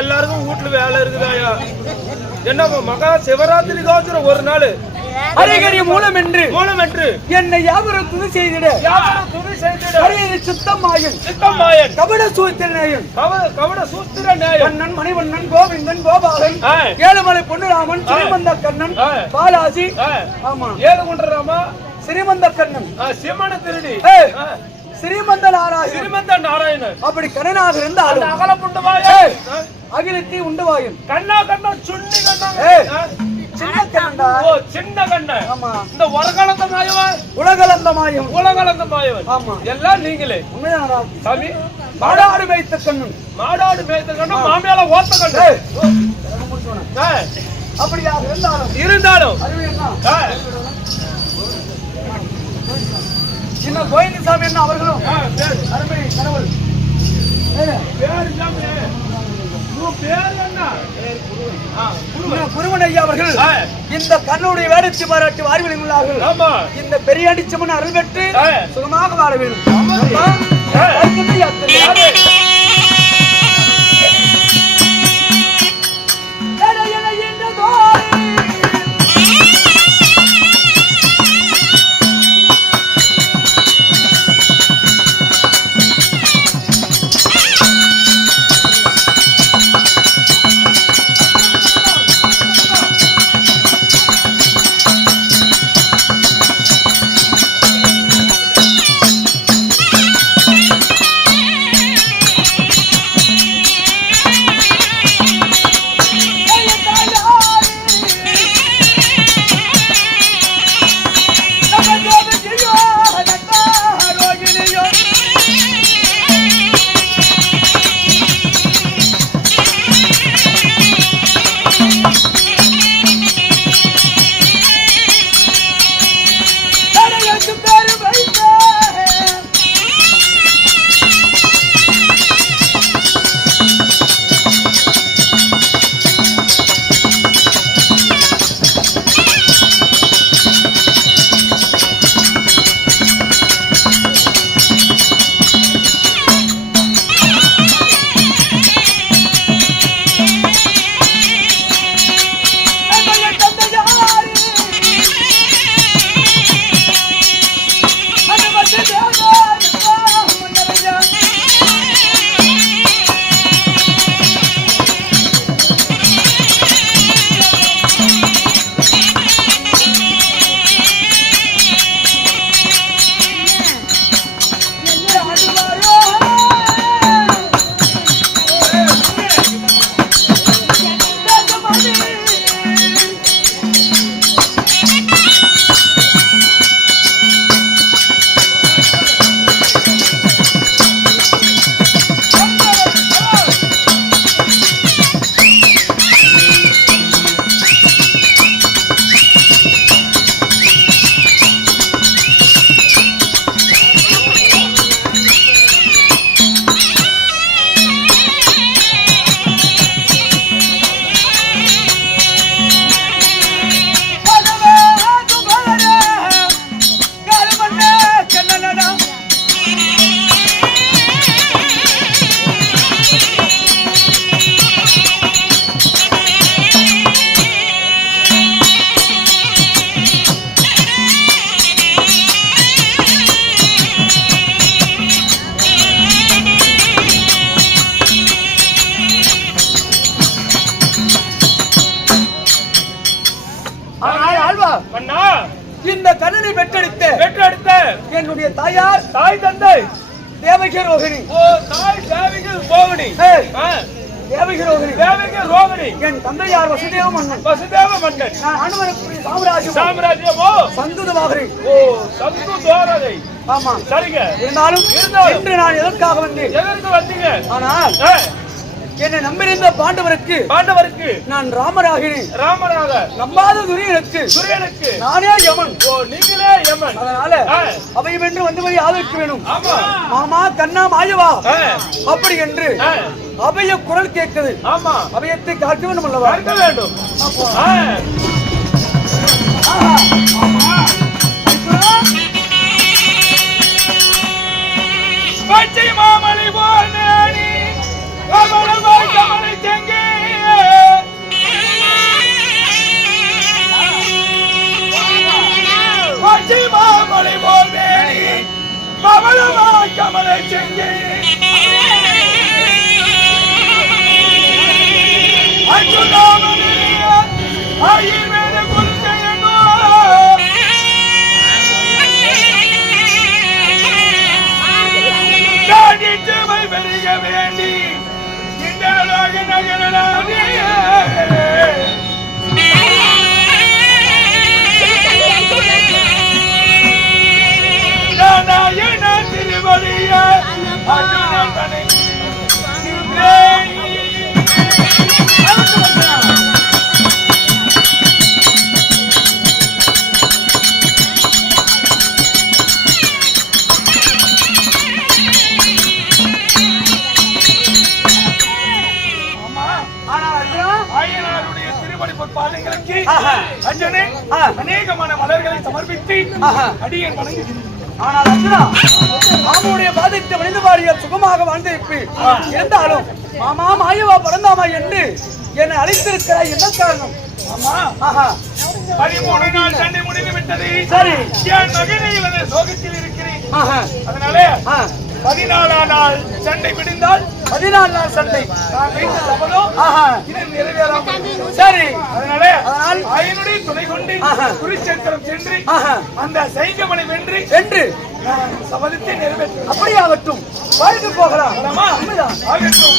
எல்லாருக்கும் வீட்டுல வேலை இருக்குதாயா? என்ன மகா சிவராத்திரி தோசை ஒரு நாள் ஹரிஹரி மூலம் என்று என்னை யாவரும் துதி செய்திட சித்தமாயன் கபட சூத்திரநேயன் கண்ணன் மணிவண்ணன் கோவிந்தன் கோபாலன் ஏழுமலை பொன்னுராமன் ஸ்ரீமந்த கண்ணன் பாலாஜி ஆமா ஏழுகுண்டராமா ஸ்ரீமந்த கண்ணன் சிம்மன திருடி ஸ்ரீமந்த நாராயணன். ஸ்ரீமந்த நாராயணன் அப்படி கண்ணனாக இருந்தாலும் அகல புண்டவாய அகிலத்தை உண்டுவாயும் கண்ணா கண்ணா சுண்ணி கண்ணா சின்ன கண்ணா. ஓ சின்ன கண்ண. ஆமா. இந்த உலகளந்த மாயவன் உலகளந்த மாயம். உலகளந்த மாயவன். ஆமா. எல்லாம் நீங்களே. உண்மைதானா சாமி? மாடாடு மேய்த்த கண்ணன். மாடாடு மேய்த்த கண்ணன் மாமியால ஓத்த கண்ணன். அப்படியாக இருந்தாலும் அதுவே என்ன சின்ன கோயிந்தசாமி என்ன அவர்களும் அருமை கடவுள் குருவன் ஐயா அவர்கள் இந்த கண்ணுடைய வேடத்தை பாராட்டி வாரிகளில் உள்ளார்கள். இந்த பெரியாண்டிச்சம்மன் அருள் பெற்று சுகமாக வாழ வேண்டும். இந்த கண்ணனை பெற்றெடுத்த என்னுடைய தாயார் தாய் தந்தை தேவகி ரோகிணி. ஓ தாய் தேவகி ரோகிணி. தேவகி ரோகிணி. தேவகி ரோகிணி. என் தந்தையார் வசுதேவ மன்னன். வசுதேவ மன்னன். நான் அனுமதிக்குரிய சாம்ராஜ்யம். சாம்ராஜ்யமோ சந்துதவாகிறேன். ஓ சந்து தோரதை. ஆமா சரிங்க. இருந்தாலும் இன்று நான் எதற்காக வந்தேன்? எதற்கு வந்தீங்க? ஆனால் என்னை நம்பியிருந்த பாண்டவருக்கு நான் ராமராக நம்பாத துரியனுக்கு நானே யமன். ஓ நீங்களே யமன். அதனால அவையும் என்று வந்தவரை ஆதரிக்க வேணும். மாமா கண்ணா மாயவா அப்படி என்று அவைய குரல் கேட்குது. ஆமா அவையத்தை காக்க வேண்டும் அல்லவா? காக்க வேண்டும். பச்சை மாமலை போனேனி கமலமாய் கமலை செங்கே பச்சை மாமலை போனேனி கமலமாய் கமலை செங்கே அச்சுதாமனே ஆயுர்வேத குருத்தையனோ பாதங்களுக்கு அஞ்சனே அநேகமான மலர்களை சமர்ப்பித்து அடியேன் வணங்குகிறேன். ஆனால் அர்ஜுனா, மாமாவுடைய பாதத்தை மனித பாடியால் சுகமாக வாழ்ந்திருப்பேன். இருந்தாலும் மாமா மாயவா பிறந்தாமா என்று என்னை அழைத்திருக்கிறாய், என்ன காரணம்? ஆமா, 13 நாள் சண்டை முடிந்து விட்டது. சரி, என் மகனை சோகத்தில் இருக்கிறேன். அதனால 14ஆம் நாள் சண்டை முடிந்தால் 14 நாள் சண்டை நான் வைத்த சபதம் இது நிறைவேறாமல். சரி, அதனால ஐயனுடைய துணை கொண்டு குருச்சேத்திரம் சென்று அந்த சைங்கமனை வென்று நான் சபதத்தை நிறைவேற்ற. அப்படியாகட்டும், வாழ்க்கை போகலாம். ஆகட்டும்.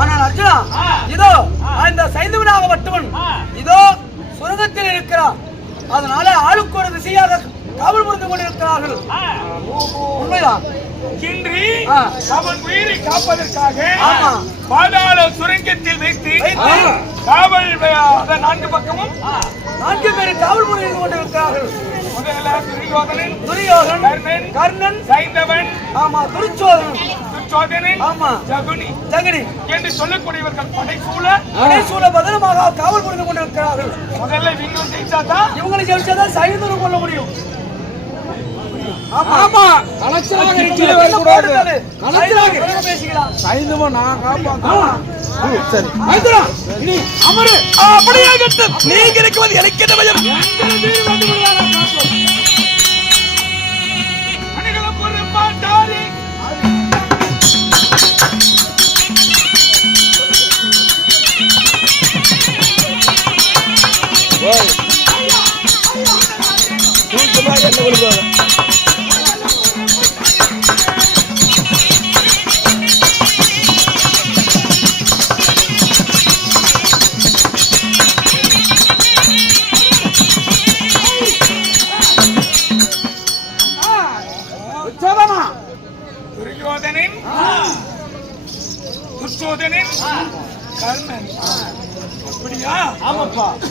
ஆனால் அர்ஜுனா, இதோ அந்த சைந்தவனாக வட்டவன் இதோ சுரங்கத்தில் இருக்கிறான். அதனால ஆளுக்கு ஒரு திசையாக காவல் புரிந்து கொண்டிருக்கிறார்கள். உண்மைதான். இன்று அவன் உயிரை காப்பதற்காக பாதாள சுரங்கத்தில் வைத்து காவல் 4 பக்கமும் 4 பேர் காவல் புரிந்து கொண்டிருக்கிறார்கள். முதல்ல துரியோதனன், கர்ணன், சைந்தவன், துரிச்சோதனன், ஜகுனி என்று சொல்லக்கூடியவர்கள் படைசூழ பதனமாக காவல் புரிந்து கொண்டிருக்கிறார்கள். முதல்ல இவங்களை ஜெயிச்சாதான் இவங்களை ஜெயிச்சாதான் சைந்தவன் கொள்ள முடியும்.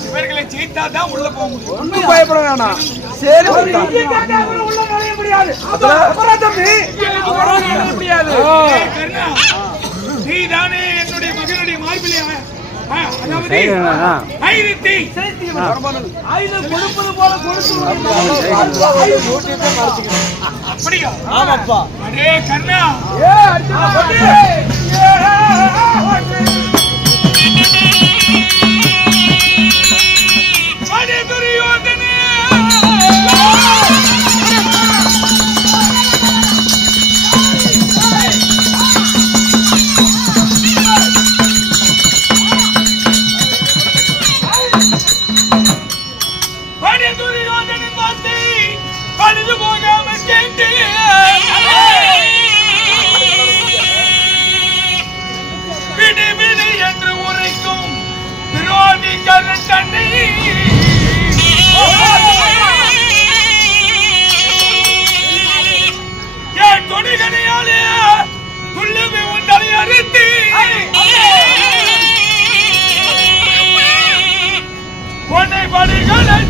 இவர்களை ஜெயித்தாதான் உள்ள போக முடியும். ஒன்னும் பயப்பட வேணாம். சரி, உள்ள நுழைய முடியாது. நீதானே என்னுடைய மகனுடைய மார்பிலே அதாவது ஆயுதம் கொடுப்பது போல அப்படியா? ஆமாப்பா. அடே கர்ணா,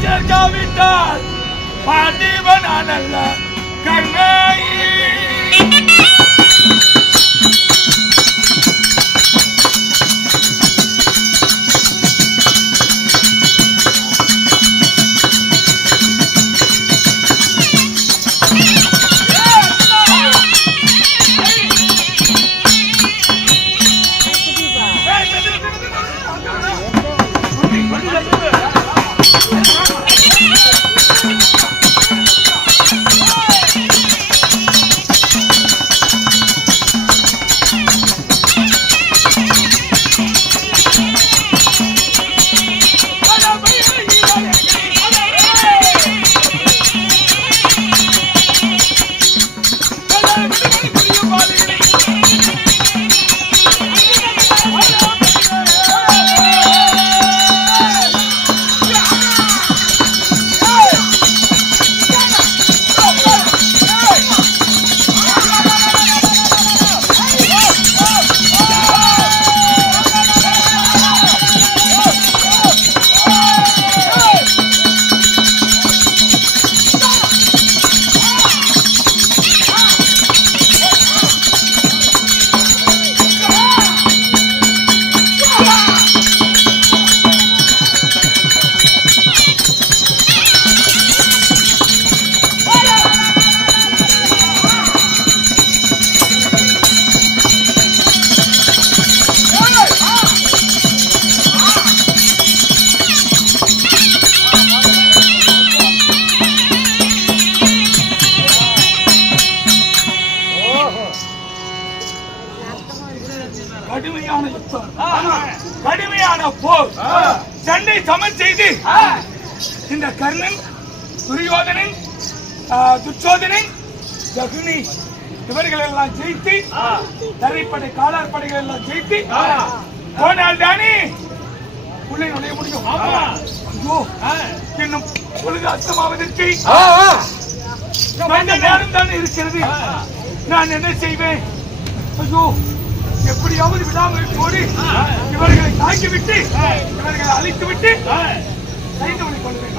சேர்க்காவிட்டால் பாண்டிவனானல்ல கண்ணாயி கடுமையான யுத்தம், கடுமையான போர், சண்டை சமன் செய்து இந்த கர்ணன், துரியோதனன், துச்சோதனன், ஜகுனி இவர்கள் எல்லாம் ஜெயித்து, தரைப்படை காலார் படைகள் எல்லாம் ஜெயித்து போனால் தானே உள்ளே நுழைய முடியும். ஐயோ, இன்னும் பொழுது அஸ்தமாவதற்கு நேரம் தானே இருக்கிறது. நான் என்ன செய்வேன்? ஐயோ, எப்படியாவது விடாமல் ஓடி இவர்களை தாக்கிவிட்டு இவர்களை அழித்து விட்டு சைந்தவனை கொள்வேன்.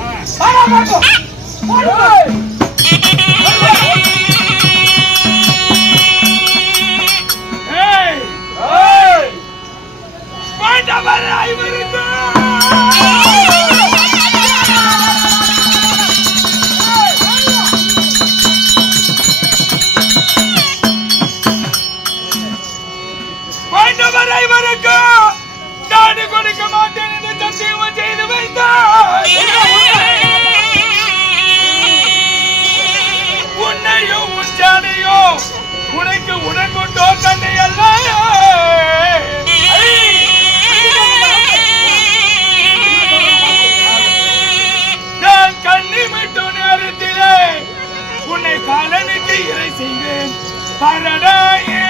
நாடு கொடுக்க மாட்டேன் என்று சத்தியம் செய்து வைத்தார். உன்னையும் உன் ஜானையும் உனக்கு உடன் கொண்டோ தன்னை அல்ல. நான் கண்ணி விட்டு நேரத்திலே உன்னை காலனிக்கு இறை செய்வேன். பரடாயே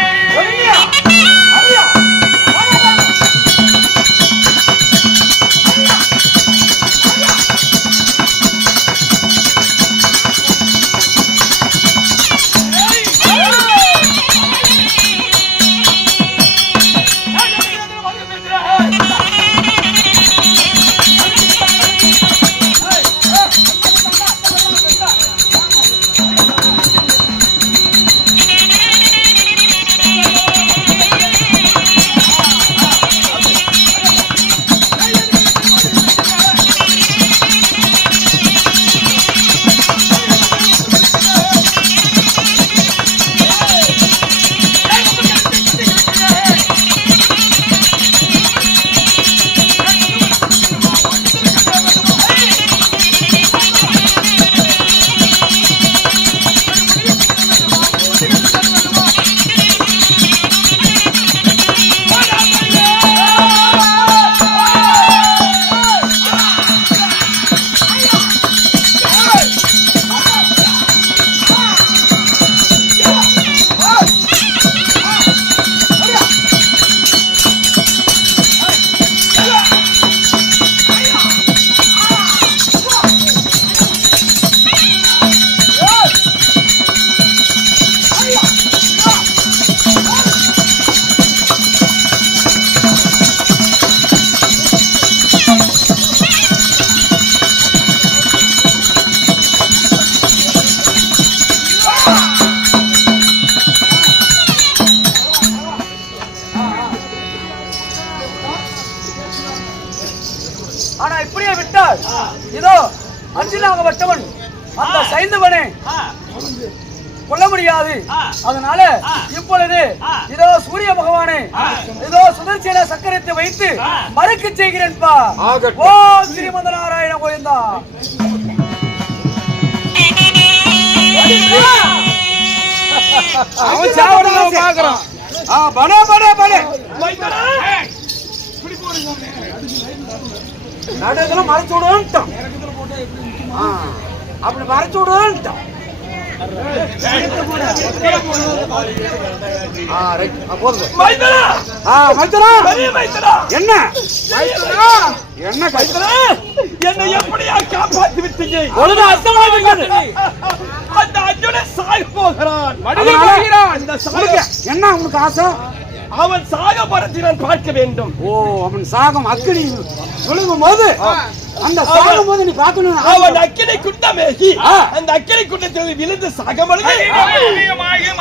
ஆனா இப்படியே விட்டால் இதோ அர்ஜுனாகப்பட்டவன் அந்த சைந்தவனை கொல்ல முடியாது. அதனால இப்பொழுது இதோ சூரிய பகவானே இதோ சுதர்சன சக்கரத்தை வைத்து மறுக்க செய்கிறேன்பா. ஓ ஸ்ரீமந்த நாராயண கோவிந்தா. அவன் சாவடியை பார்க்கறான். பலே பலே பலே நடுவுல மறைச்சு விடுவோம். அப்படி மறைச்சு விடுவோம். என்ன என்னை எப்படியா காப்பாற்றி விட்டீங்க? அந்த அர்ஜுனன் சாக போகிறான். என்ன உனக்கு ஆசை? அவன் சாக படத்தை நான் பார்க்க வேண்டும். ஓ, அவன் சாகம் அக்கினி விழுகும் போது அந்த சாகும் போது நீ பார்க்கணும். அவன் அக்கினி குண்டமேகி அந்த அக்கினி குண்டத்தில் விழுந்து சாகமடைந்து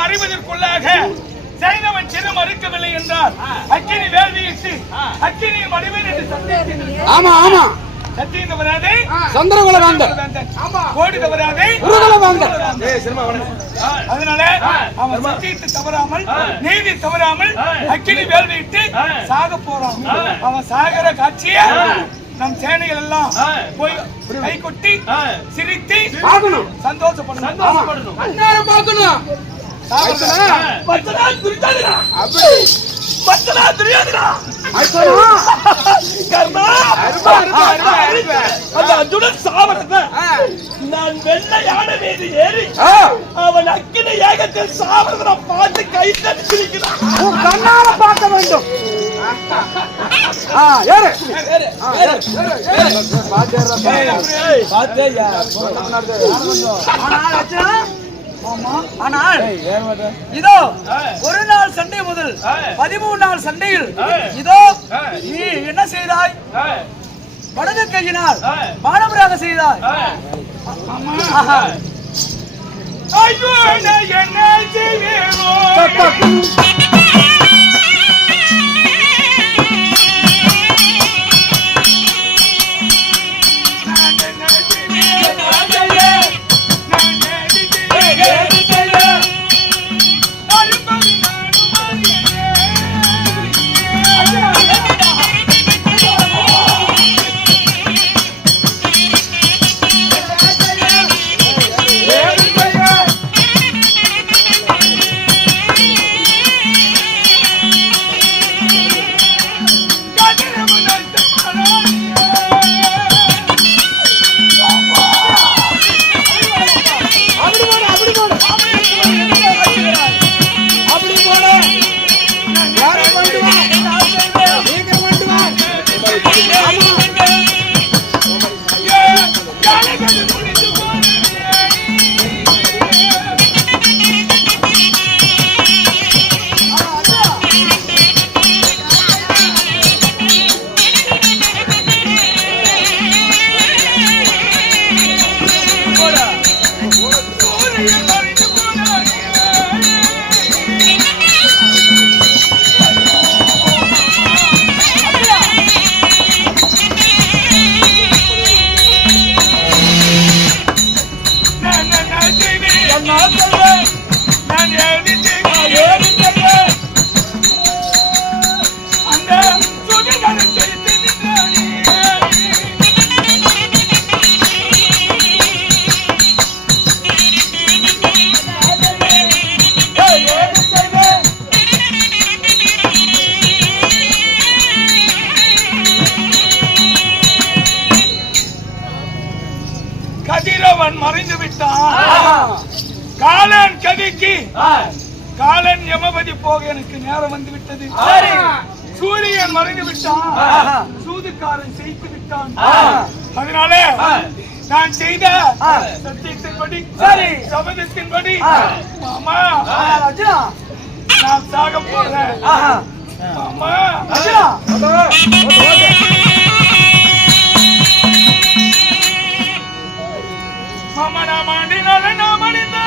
மறைவதற்குள்ளாக சைந்தவன் சிறு மறுக்கவில்லை என்றார். அக்கினி வேள்வியிட்டு அக்கினியின் வடிவேல் என்று சத்தியம். ஆமா ஆமா, சத்தியம் தவறாதே, சந்திரகுல வேந்தன். கோடி தவறாதே, குருகுல வேந்தன். அதனால அவன் சத்தியத்தை தவறாமல் நீதி தவறாமல் அக்கினி வேள்வியிட்டு சாக போறான். அவன் சாகர காட்சிய நம் சேனைகள் எல்லாம் போய் கை கொட்டி சிரித்து சந்தோஷப்படணும். அந்நேரம் பார்க்கணும். அப்படி பத்தனா துரியோதனா கர்ணா அந்த அர்ஜுனன் சாவரத நான் வெள்ளை யானை மீது ஏறி அவன் அக்கினி ஏகத்தில் சாவரத பார்த்து கை தட்டிக்கிறான். கண்ணால பார்க்க வேண்டும். ஏறு ஆனால் இதோ ஒரு நாள் சண்டை முதல் 13 நாள் சண்டையில் இதோ நீ என்ன செய்தாய்? வலது கையினால் மானவராக செய்தாய். ஐயோ என்ன செய்வேனோ கதிரவன் மறைந்து விட்டான். காலன் கதிக்கு காலன் யமபதி போக எனக்கு நேரம் வந்து விட்டது. சூரியன் மறைந்து விட்டான். சூதுக்காரன் செய்து விட்டான். அதனால நான் செய்த சத்தியத்தின்படி சபதத்தின்படி மாமா நான் சாக போறேன். மாமா மாமா நான் மாண்டினால நான் மடிந்தேன்.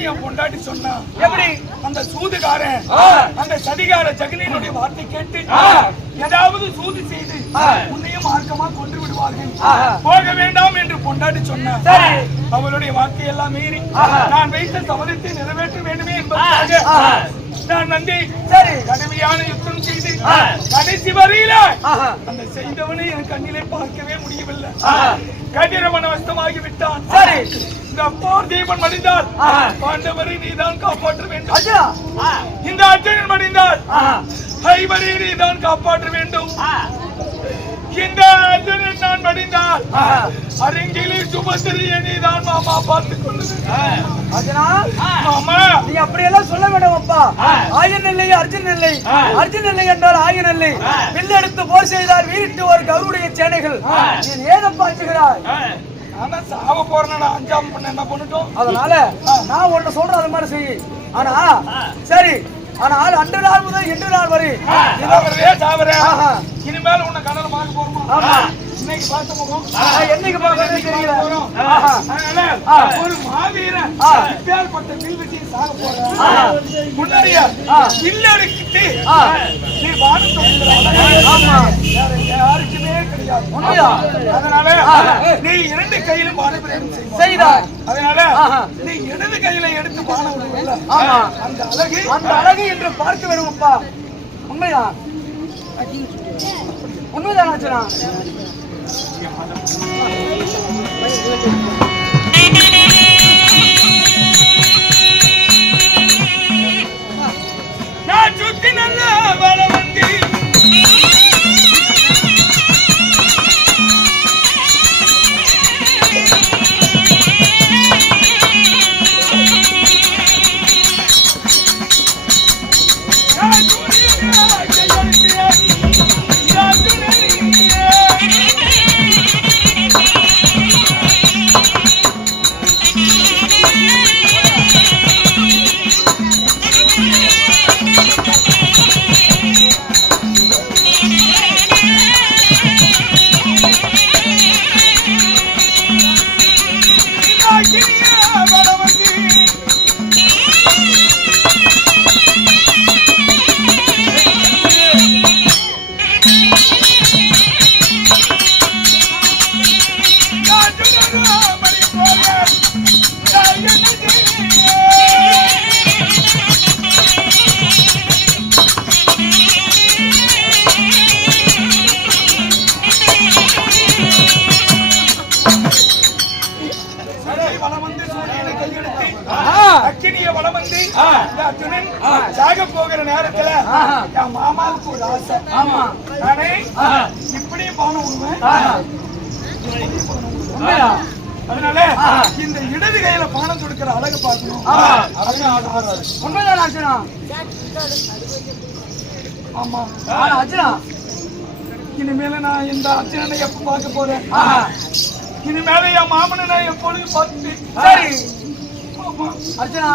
அப்பதான் என் பொண்டாட்டி சொன்னா. எப்படி? அந்த சூதுகாரன் அந்த சதிகார ஜெகனினுடைய வார்த்தை கேட்டு ஏதாவது சூது செய்து உன்னையும் மார்க்கமா கொன்று விடுவார்கள், போக வேண்டாம் என்று பொண்டாட்டி சொன்னார். அவளுடைய வார்த்தையெல்லாம் மீறி நான் வைத்த சபதத்தை நிறைவேற்ற வேண்டுமே என்பதற்காக நான் வந்து கடுமையான யுத்தம் செய்து கடைசி வரையில அந்த செய்தவனை என் கண்ணிலே பார்க்கவே முடியவில்லை. கதிரவனவஸ்தமாகி விட்டான். இந்த போர் தீபன் மடிந்தால் பாண்டவரை நீதான் காப்பாற்ற வேண்டும். இந்த அர்ஜுனன் மடிந்தால் ஐவரை நீதான் காப்பாற்ற வேண்டும். இந்த அர்ஜுனன் நான் மடிந்தால் அரங்கிலே சுபத்திரியை நீதான் மாமா பார்த்துக் கொள்ளுது. நீ அப்படியெல்லாம் சொல்ல வேண்டாம் அப்பா. ஆயன் இல்லை அர்ஜுன் இல்லை, அர்ஜுன் இல்லை என்றால் ஆயன் இல்லை. வில் எடுத்து போர் செய்தால் வீரிட்டு ஒரு கருடைய சேனைகள். நீ ஏதம் பார்த்துகிறாய்? ஆனா சாவ போறேன் அஞ்சாம் பண்ண என்ன பண்ணட்டும். அதனால நான் ஒண்ணு சொல்றேன், அது மாதிரி செய். ஆனா சரி, ஆனால் அன்று நாள் முதல் இன்று நாள் வரை இனிமேல் உன்னை கண்ணல பார்க்க போறோமா? இன்னைக்கு பார்த்த முகம் என்னைக்கு பார்க்கறது தெரியல. ஒரு மாவீரன் இப்பேற்பட்ட வில்வித்தையை சாக போறான். முன்னாடியா வில்லடிக்கிட்டு நீ வானத்தை யாருக்குமே கிடையாது. அதனால நீ இரண்டு கையிலும் பானபிரேகம் செய்தாய். அதனால நீ இடது கையில எடுத்து பானம் விடுவீல்ல, அந்த அழகு என்று பார்க்க வேண்டும் அப்பா. உண்மைதான், உண்மைதான் ஆச்சுனா. நான் சுத்தி நல்ல வளவந்தி சாக போகிற நேரத்துல என் மாமாவுக்கு ஒரு ஆசை. நானே இப்படியும் பானம் விடுவேன். அதனால இந்த இடது கையில பானம் கொடுக்கிற அழகு பார்க்கணும். உண்மைதான் அர்ஜுனா. ஆமா அர்ஜுனா, இனிமேல நான் இந்த அர்ஜுனனை எப்ப பார்க்க போறேன்? இனிமேல என் மாமனை நான் எப்பொழுது பார்த்து அர்ஜுனா,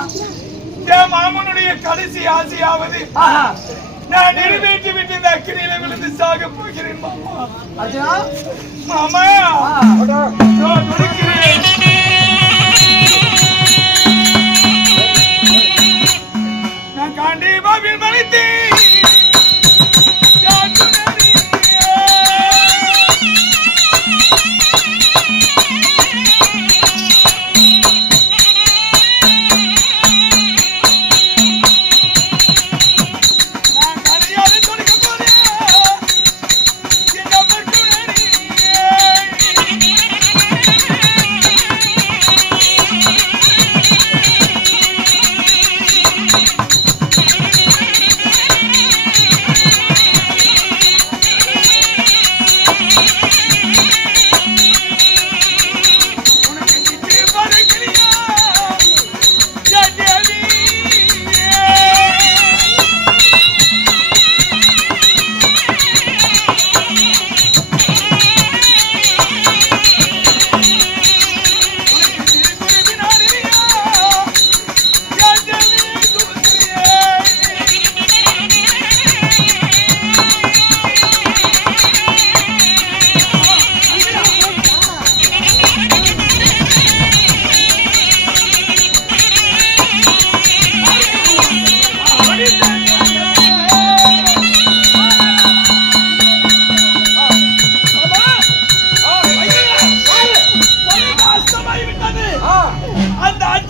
என் மாமனுடைய கடைசி ஆசையாவது நான் நிறைவேற்றி விட்டு இந்த அக்கினியில விழுந்து சாக போகிறேன் மாமா. அர்ஜுனா, மாமா நான் துடிக்கிறேன். நான் கண்டிப்பாவில் மறைத்தேன்.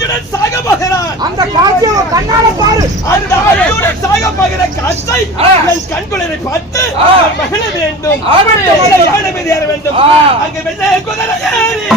அர்ஜுனன் சாக போகிறான். அந்த காட்சியை கண்ணால பாரு. அந்த அர்ஜுனன் சாக போகிற காட்சை என் கண்குளிரை பார்த்து மகிழ வேண்டும். ஏற வேண்டும். அங்கே வெள்ளை குதிரை ஏறி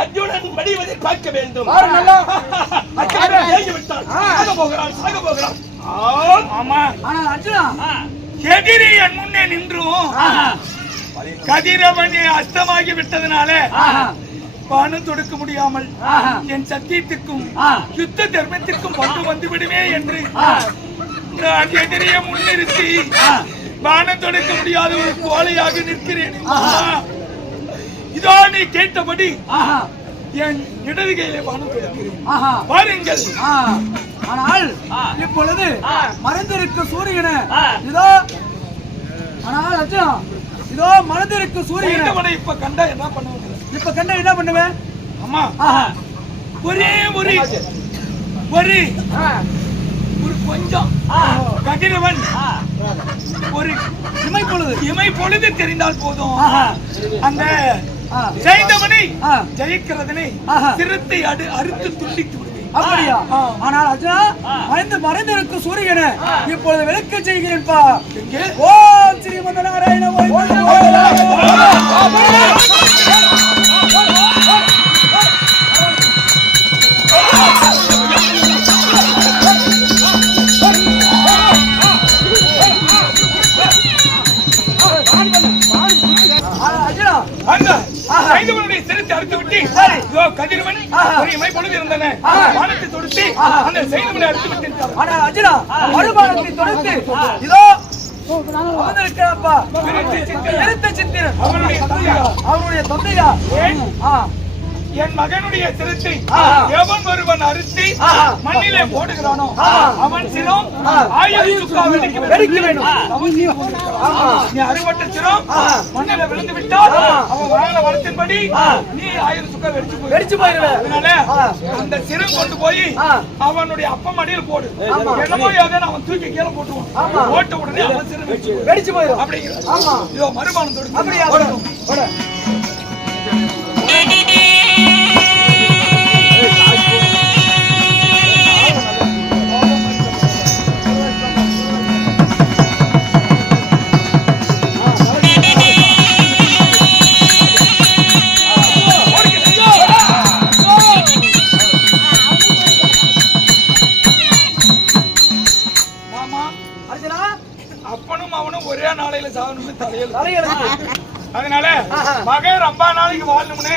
அர்ஜுனன் மடிவதை பார்க்க வேண்டும். எதிரி என் முன்னே நின்றும் கதிரவன் அஸ்தமாகி விட்டதுனால பானம் தொடுக்க முடியாமல் என் சத்தியத்திற்கும் யுத்த தர்மத்திற்கும் பங்கு வந்து விடுமே என்று நான் எதிரியை முன்னிறுத்தி பானம் தொடுக்க முடியாத ஒரு கோழையாக நிற்கிறேன். இதோ நீ கேட்டபடி என் இடது கையிலே பானம் கொடுக்கிறேன். பாருங்கள். ஆனால் இப்பொழுது மறைந்திருக்க சூரியனை இதோ. ஆனால் அர்ஜுனா இதோ மறைந்திருக்க சூரியனை இப்ப கண்டா என்ன பண்ணுவேன்? இப்ப கண்டா என்ன பண்ணுவேன்? அம்மா ஒரே ஒரு கொஞ்சம் கதிரவன் ஒரு இமை பொழுது தெரிந்தால் போதும் அந்த ஜெயித்தவனை ஜெயிக்கிறதனை சிறுத்தை அறுத்து துண்டித்து விடுவேன். அப்படியா? ஆனால் அர்ஜுனா மறைந்திருக்கும் சூரியனை இப்பொழுது விளக்க செய்கிறேன். ஓம் ஸ்ரீமந்த நாராயண. சிறுத்தை அறுத்து விட்டு கதிரவன் ஒரு இமை பொழுது இருந்தன வானத்தை தொடுத்து அந்த செய்தவனை அறுத்து விட்டு. ஆனால் அர்ஜுனா மறுபானத்தை தொடுத்து இதோ அவருடைய தொந்தையா என் மகனுடைய சிரத்தை எவன் ஒருவன் அறுத்தி மண்ணிலே போடுகிறானோ அவன் சிரம் 1000 சுக்கா வெடிக்க வேண்டும். நீ அறுபட்ட சிரம் மண்ணில விழுந்து விட்டால் அவன் வாழ வரத்தின்படி நீ 1000 சுக்கா வெடிச்சு போயிடுவேன். அதனால அந்த சிரம் கொண்டு போய் அவனுடைய அப்பா மடியில் போடு. என்னமோ அவன் தூக்கி கீழே போட்டுவான். போட்ட உடனே அவன் சிரம் வெடிச்சு போயிடும். அப்படிங்கிற மறுமானம் தொடுத்து அப்படியா? அப்பனும் அவனும் ஒரே நாளையில சாகணும்னு தலையெழுத்து. அதனால மகன் ரொம்ப நாளைக்கு வாழணும்னு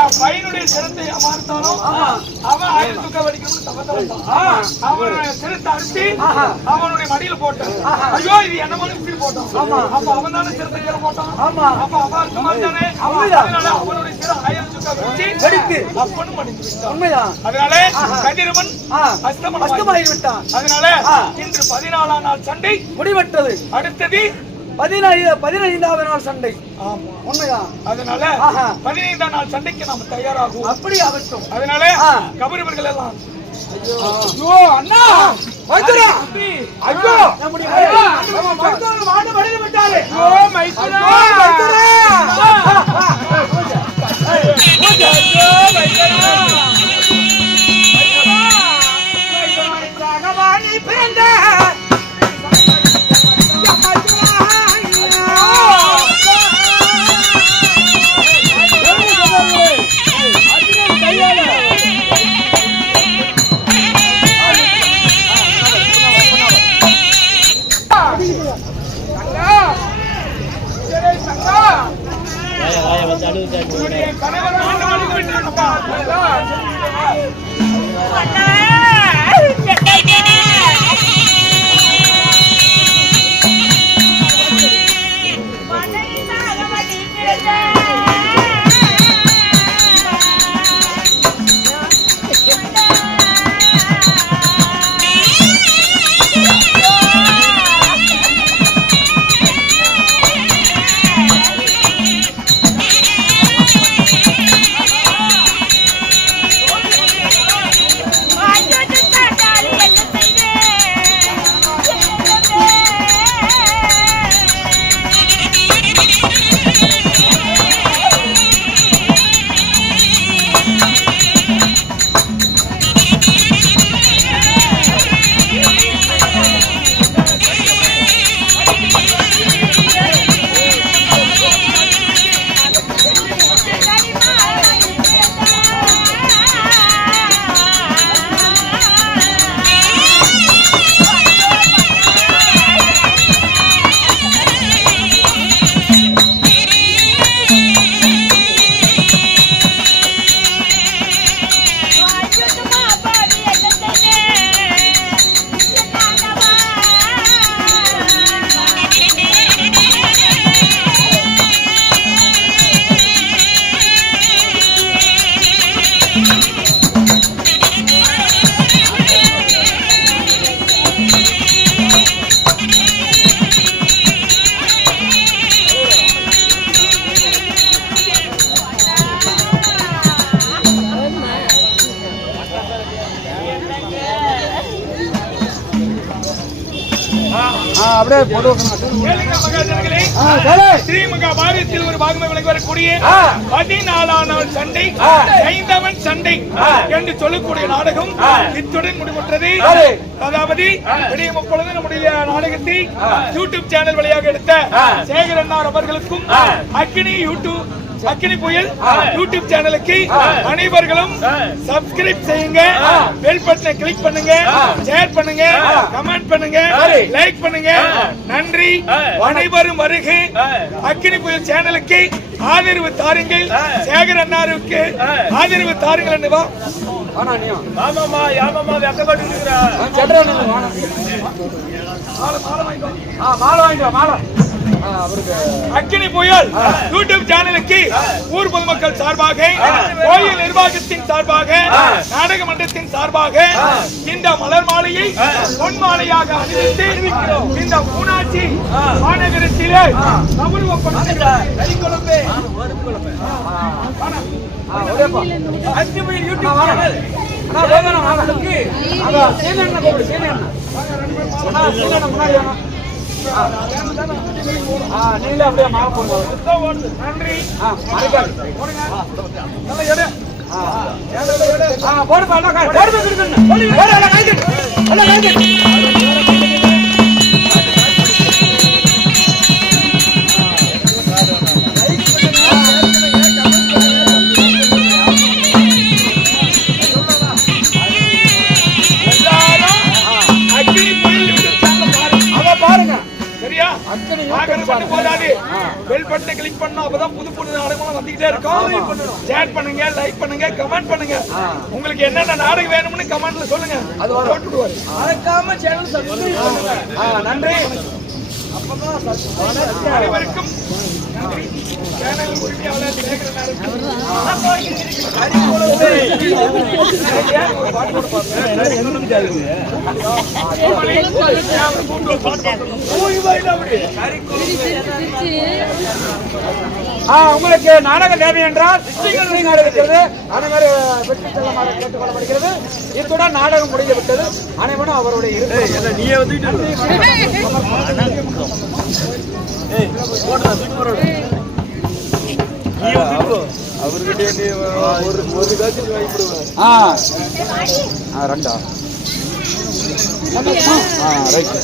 என் பையனுடைய சிரத்தை மாறுத்தாலும் அவன் 1000 சுக்கா வெடிக்கணும்னு தப்பத்தான். அவன் சிரத்தை அறுத்தி அவனுடைய மடியில போட்டான். ஐயோ இது என்ன மனு இப்படி போட்டான். அப்ப அவன் தானே சிரத்தை கீழே போட்டான். அப்ப அவன் சுமார்தானே. அதனால அவனுடைய சிரம் 1000 சுக்கா வெடிச்சு அப்பனும் மடிந்து விட்டான். அதனால கதிரவன் அஸ்தமாகி விட்டான். அதனால இன்று 14ஆம் நாள் சண்டை முடிவெட்டது. அடுத்தது 15வது நாள் சண்டை. உண்மைதான். அதனால 15ஆம் நாள் சண்டைக்கு நாம தயாராகும். அப்படி ஆகட்டும். அதனால கபரிவர்கள் எல்லாம் ஐயோ அண்ணா மைத்துரா ஐயோ நம்முடைய மைத்துரா மாடு மடிந்து விட்டாரே. ஓ மைத்துரா மைத்துரா ஐயோ மைத்துரா பகவானி பிறந்த அப்படியே போடு கேளுங்க மகாஜனங்களே. ஸ்ரீ மகாபாரதத்தில் ஒரு பாகமாக விளங்கி வரக்கூடிய 14ஆம் நாள் சண்டை சைந்தவன் சண்டை என்று சொல்லக்கூடிய நாடகம் இத்துடன் முடிவுற்றது. அதாவது விடிய முப்பொழுது நம்முடைய நாடகத்தை யூடியூப் சேனல் வழியாக எடுத்த சேகர் அண்ணார் அவர்களுக்கும் அக்கினி புயல் யூடியூப் சேனலுக்கு அனைவர்களும் சப்ஸ்கிரைப் செய்யுங்க, பெல் பட்டனை கிளிக் பண்ணுங்க, ஷேர் பண்ணுங்க, கமெண்ட் பண்ணுங்க, லைக் பண்ணுங்க. நன்றி. அனைவரும் வருக. அக்கினி புயல் சேனலுக்கு ஆதரவு தாருங்கள். சேகர் அண்ணாருக்கு ஆதரவு தாருங்கள். என்னவா ஆமாமா யாமாமா வெக்கப்பட்டு இருக்கிறா மாலை வாங்கிட்டு மாலை அக்கினி புயல் யூடியூப் சேனலுக்கு ஊர் பொதுமக்கள் சார்பாக, கோயில் நிர்வாகத்தின் சார்பாக, நாடக மன்றத்தின் சார்பாக இந்த மலர் மாலையை பொன் மாலையாக அணிவித்து இந்த ஊனாட்சி மாநகரத்திலே கௌரவப்படுத்துகிற கரிக்குழம்பு அக்கினி புயல் யூடியூப் சேனல் நீங்களே அப்படியே மாலை போடுங்க. நன்றி. பாருங்க சரியா? போதாது, பெல் பட்டனை கிளிக் பண்ணோம். அப்பதான் புது புது நாடகம் வந்துகிட்டே இருக்கும். ஷேர் பண்ணுங்க, லைக் பண்ணுங்க, கமெண்ட் பண்ணுங்க. உங்களுக்கு என்னென்ன நாடகம் வேணும்னு கமெண்ட்ல சொல்லுங்க. அது போட்டுடுவாரு. மறக்காம சேனல் சப்ஸ்கிரைப் பண்ணுங்க. நன்றி. அனைவருக்கும் நன்றி. சேனல் உரிமையாளர் சேகரன் உங்களுக்கு நாடகம் தேவை என்றால் நாடகம் இருக்கிறது. அனைவரும் வெற்றி செல்லமாக கேட்டுக்கொள்ளப்படுகிறது. இத்துடன் நாடகம் முடிந்து விட்டது. அனைவரும் அவருடைய நீயே அவர்கிட்ட ஒரு காட்சி ரெண்டா ரைட்.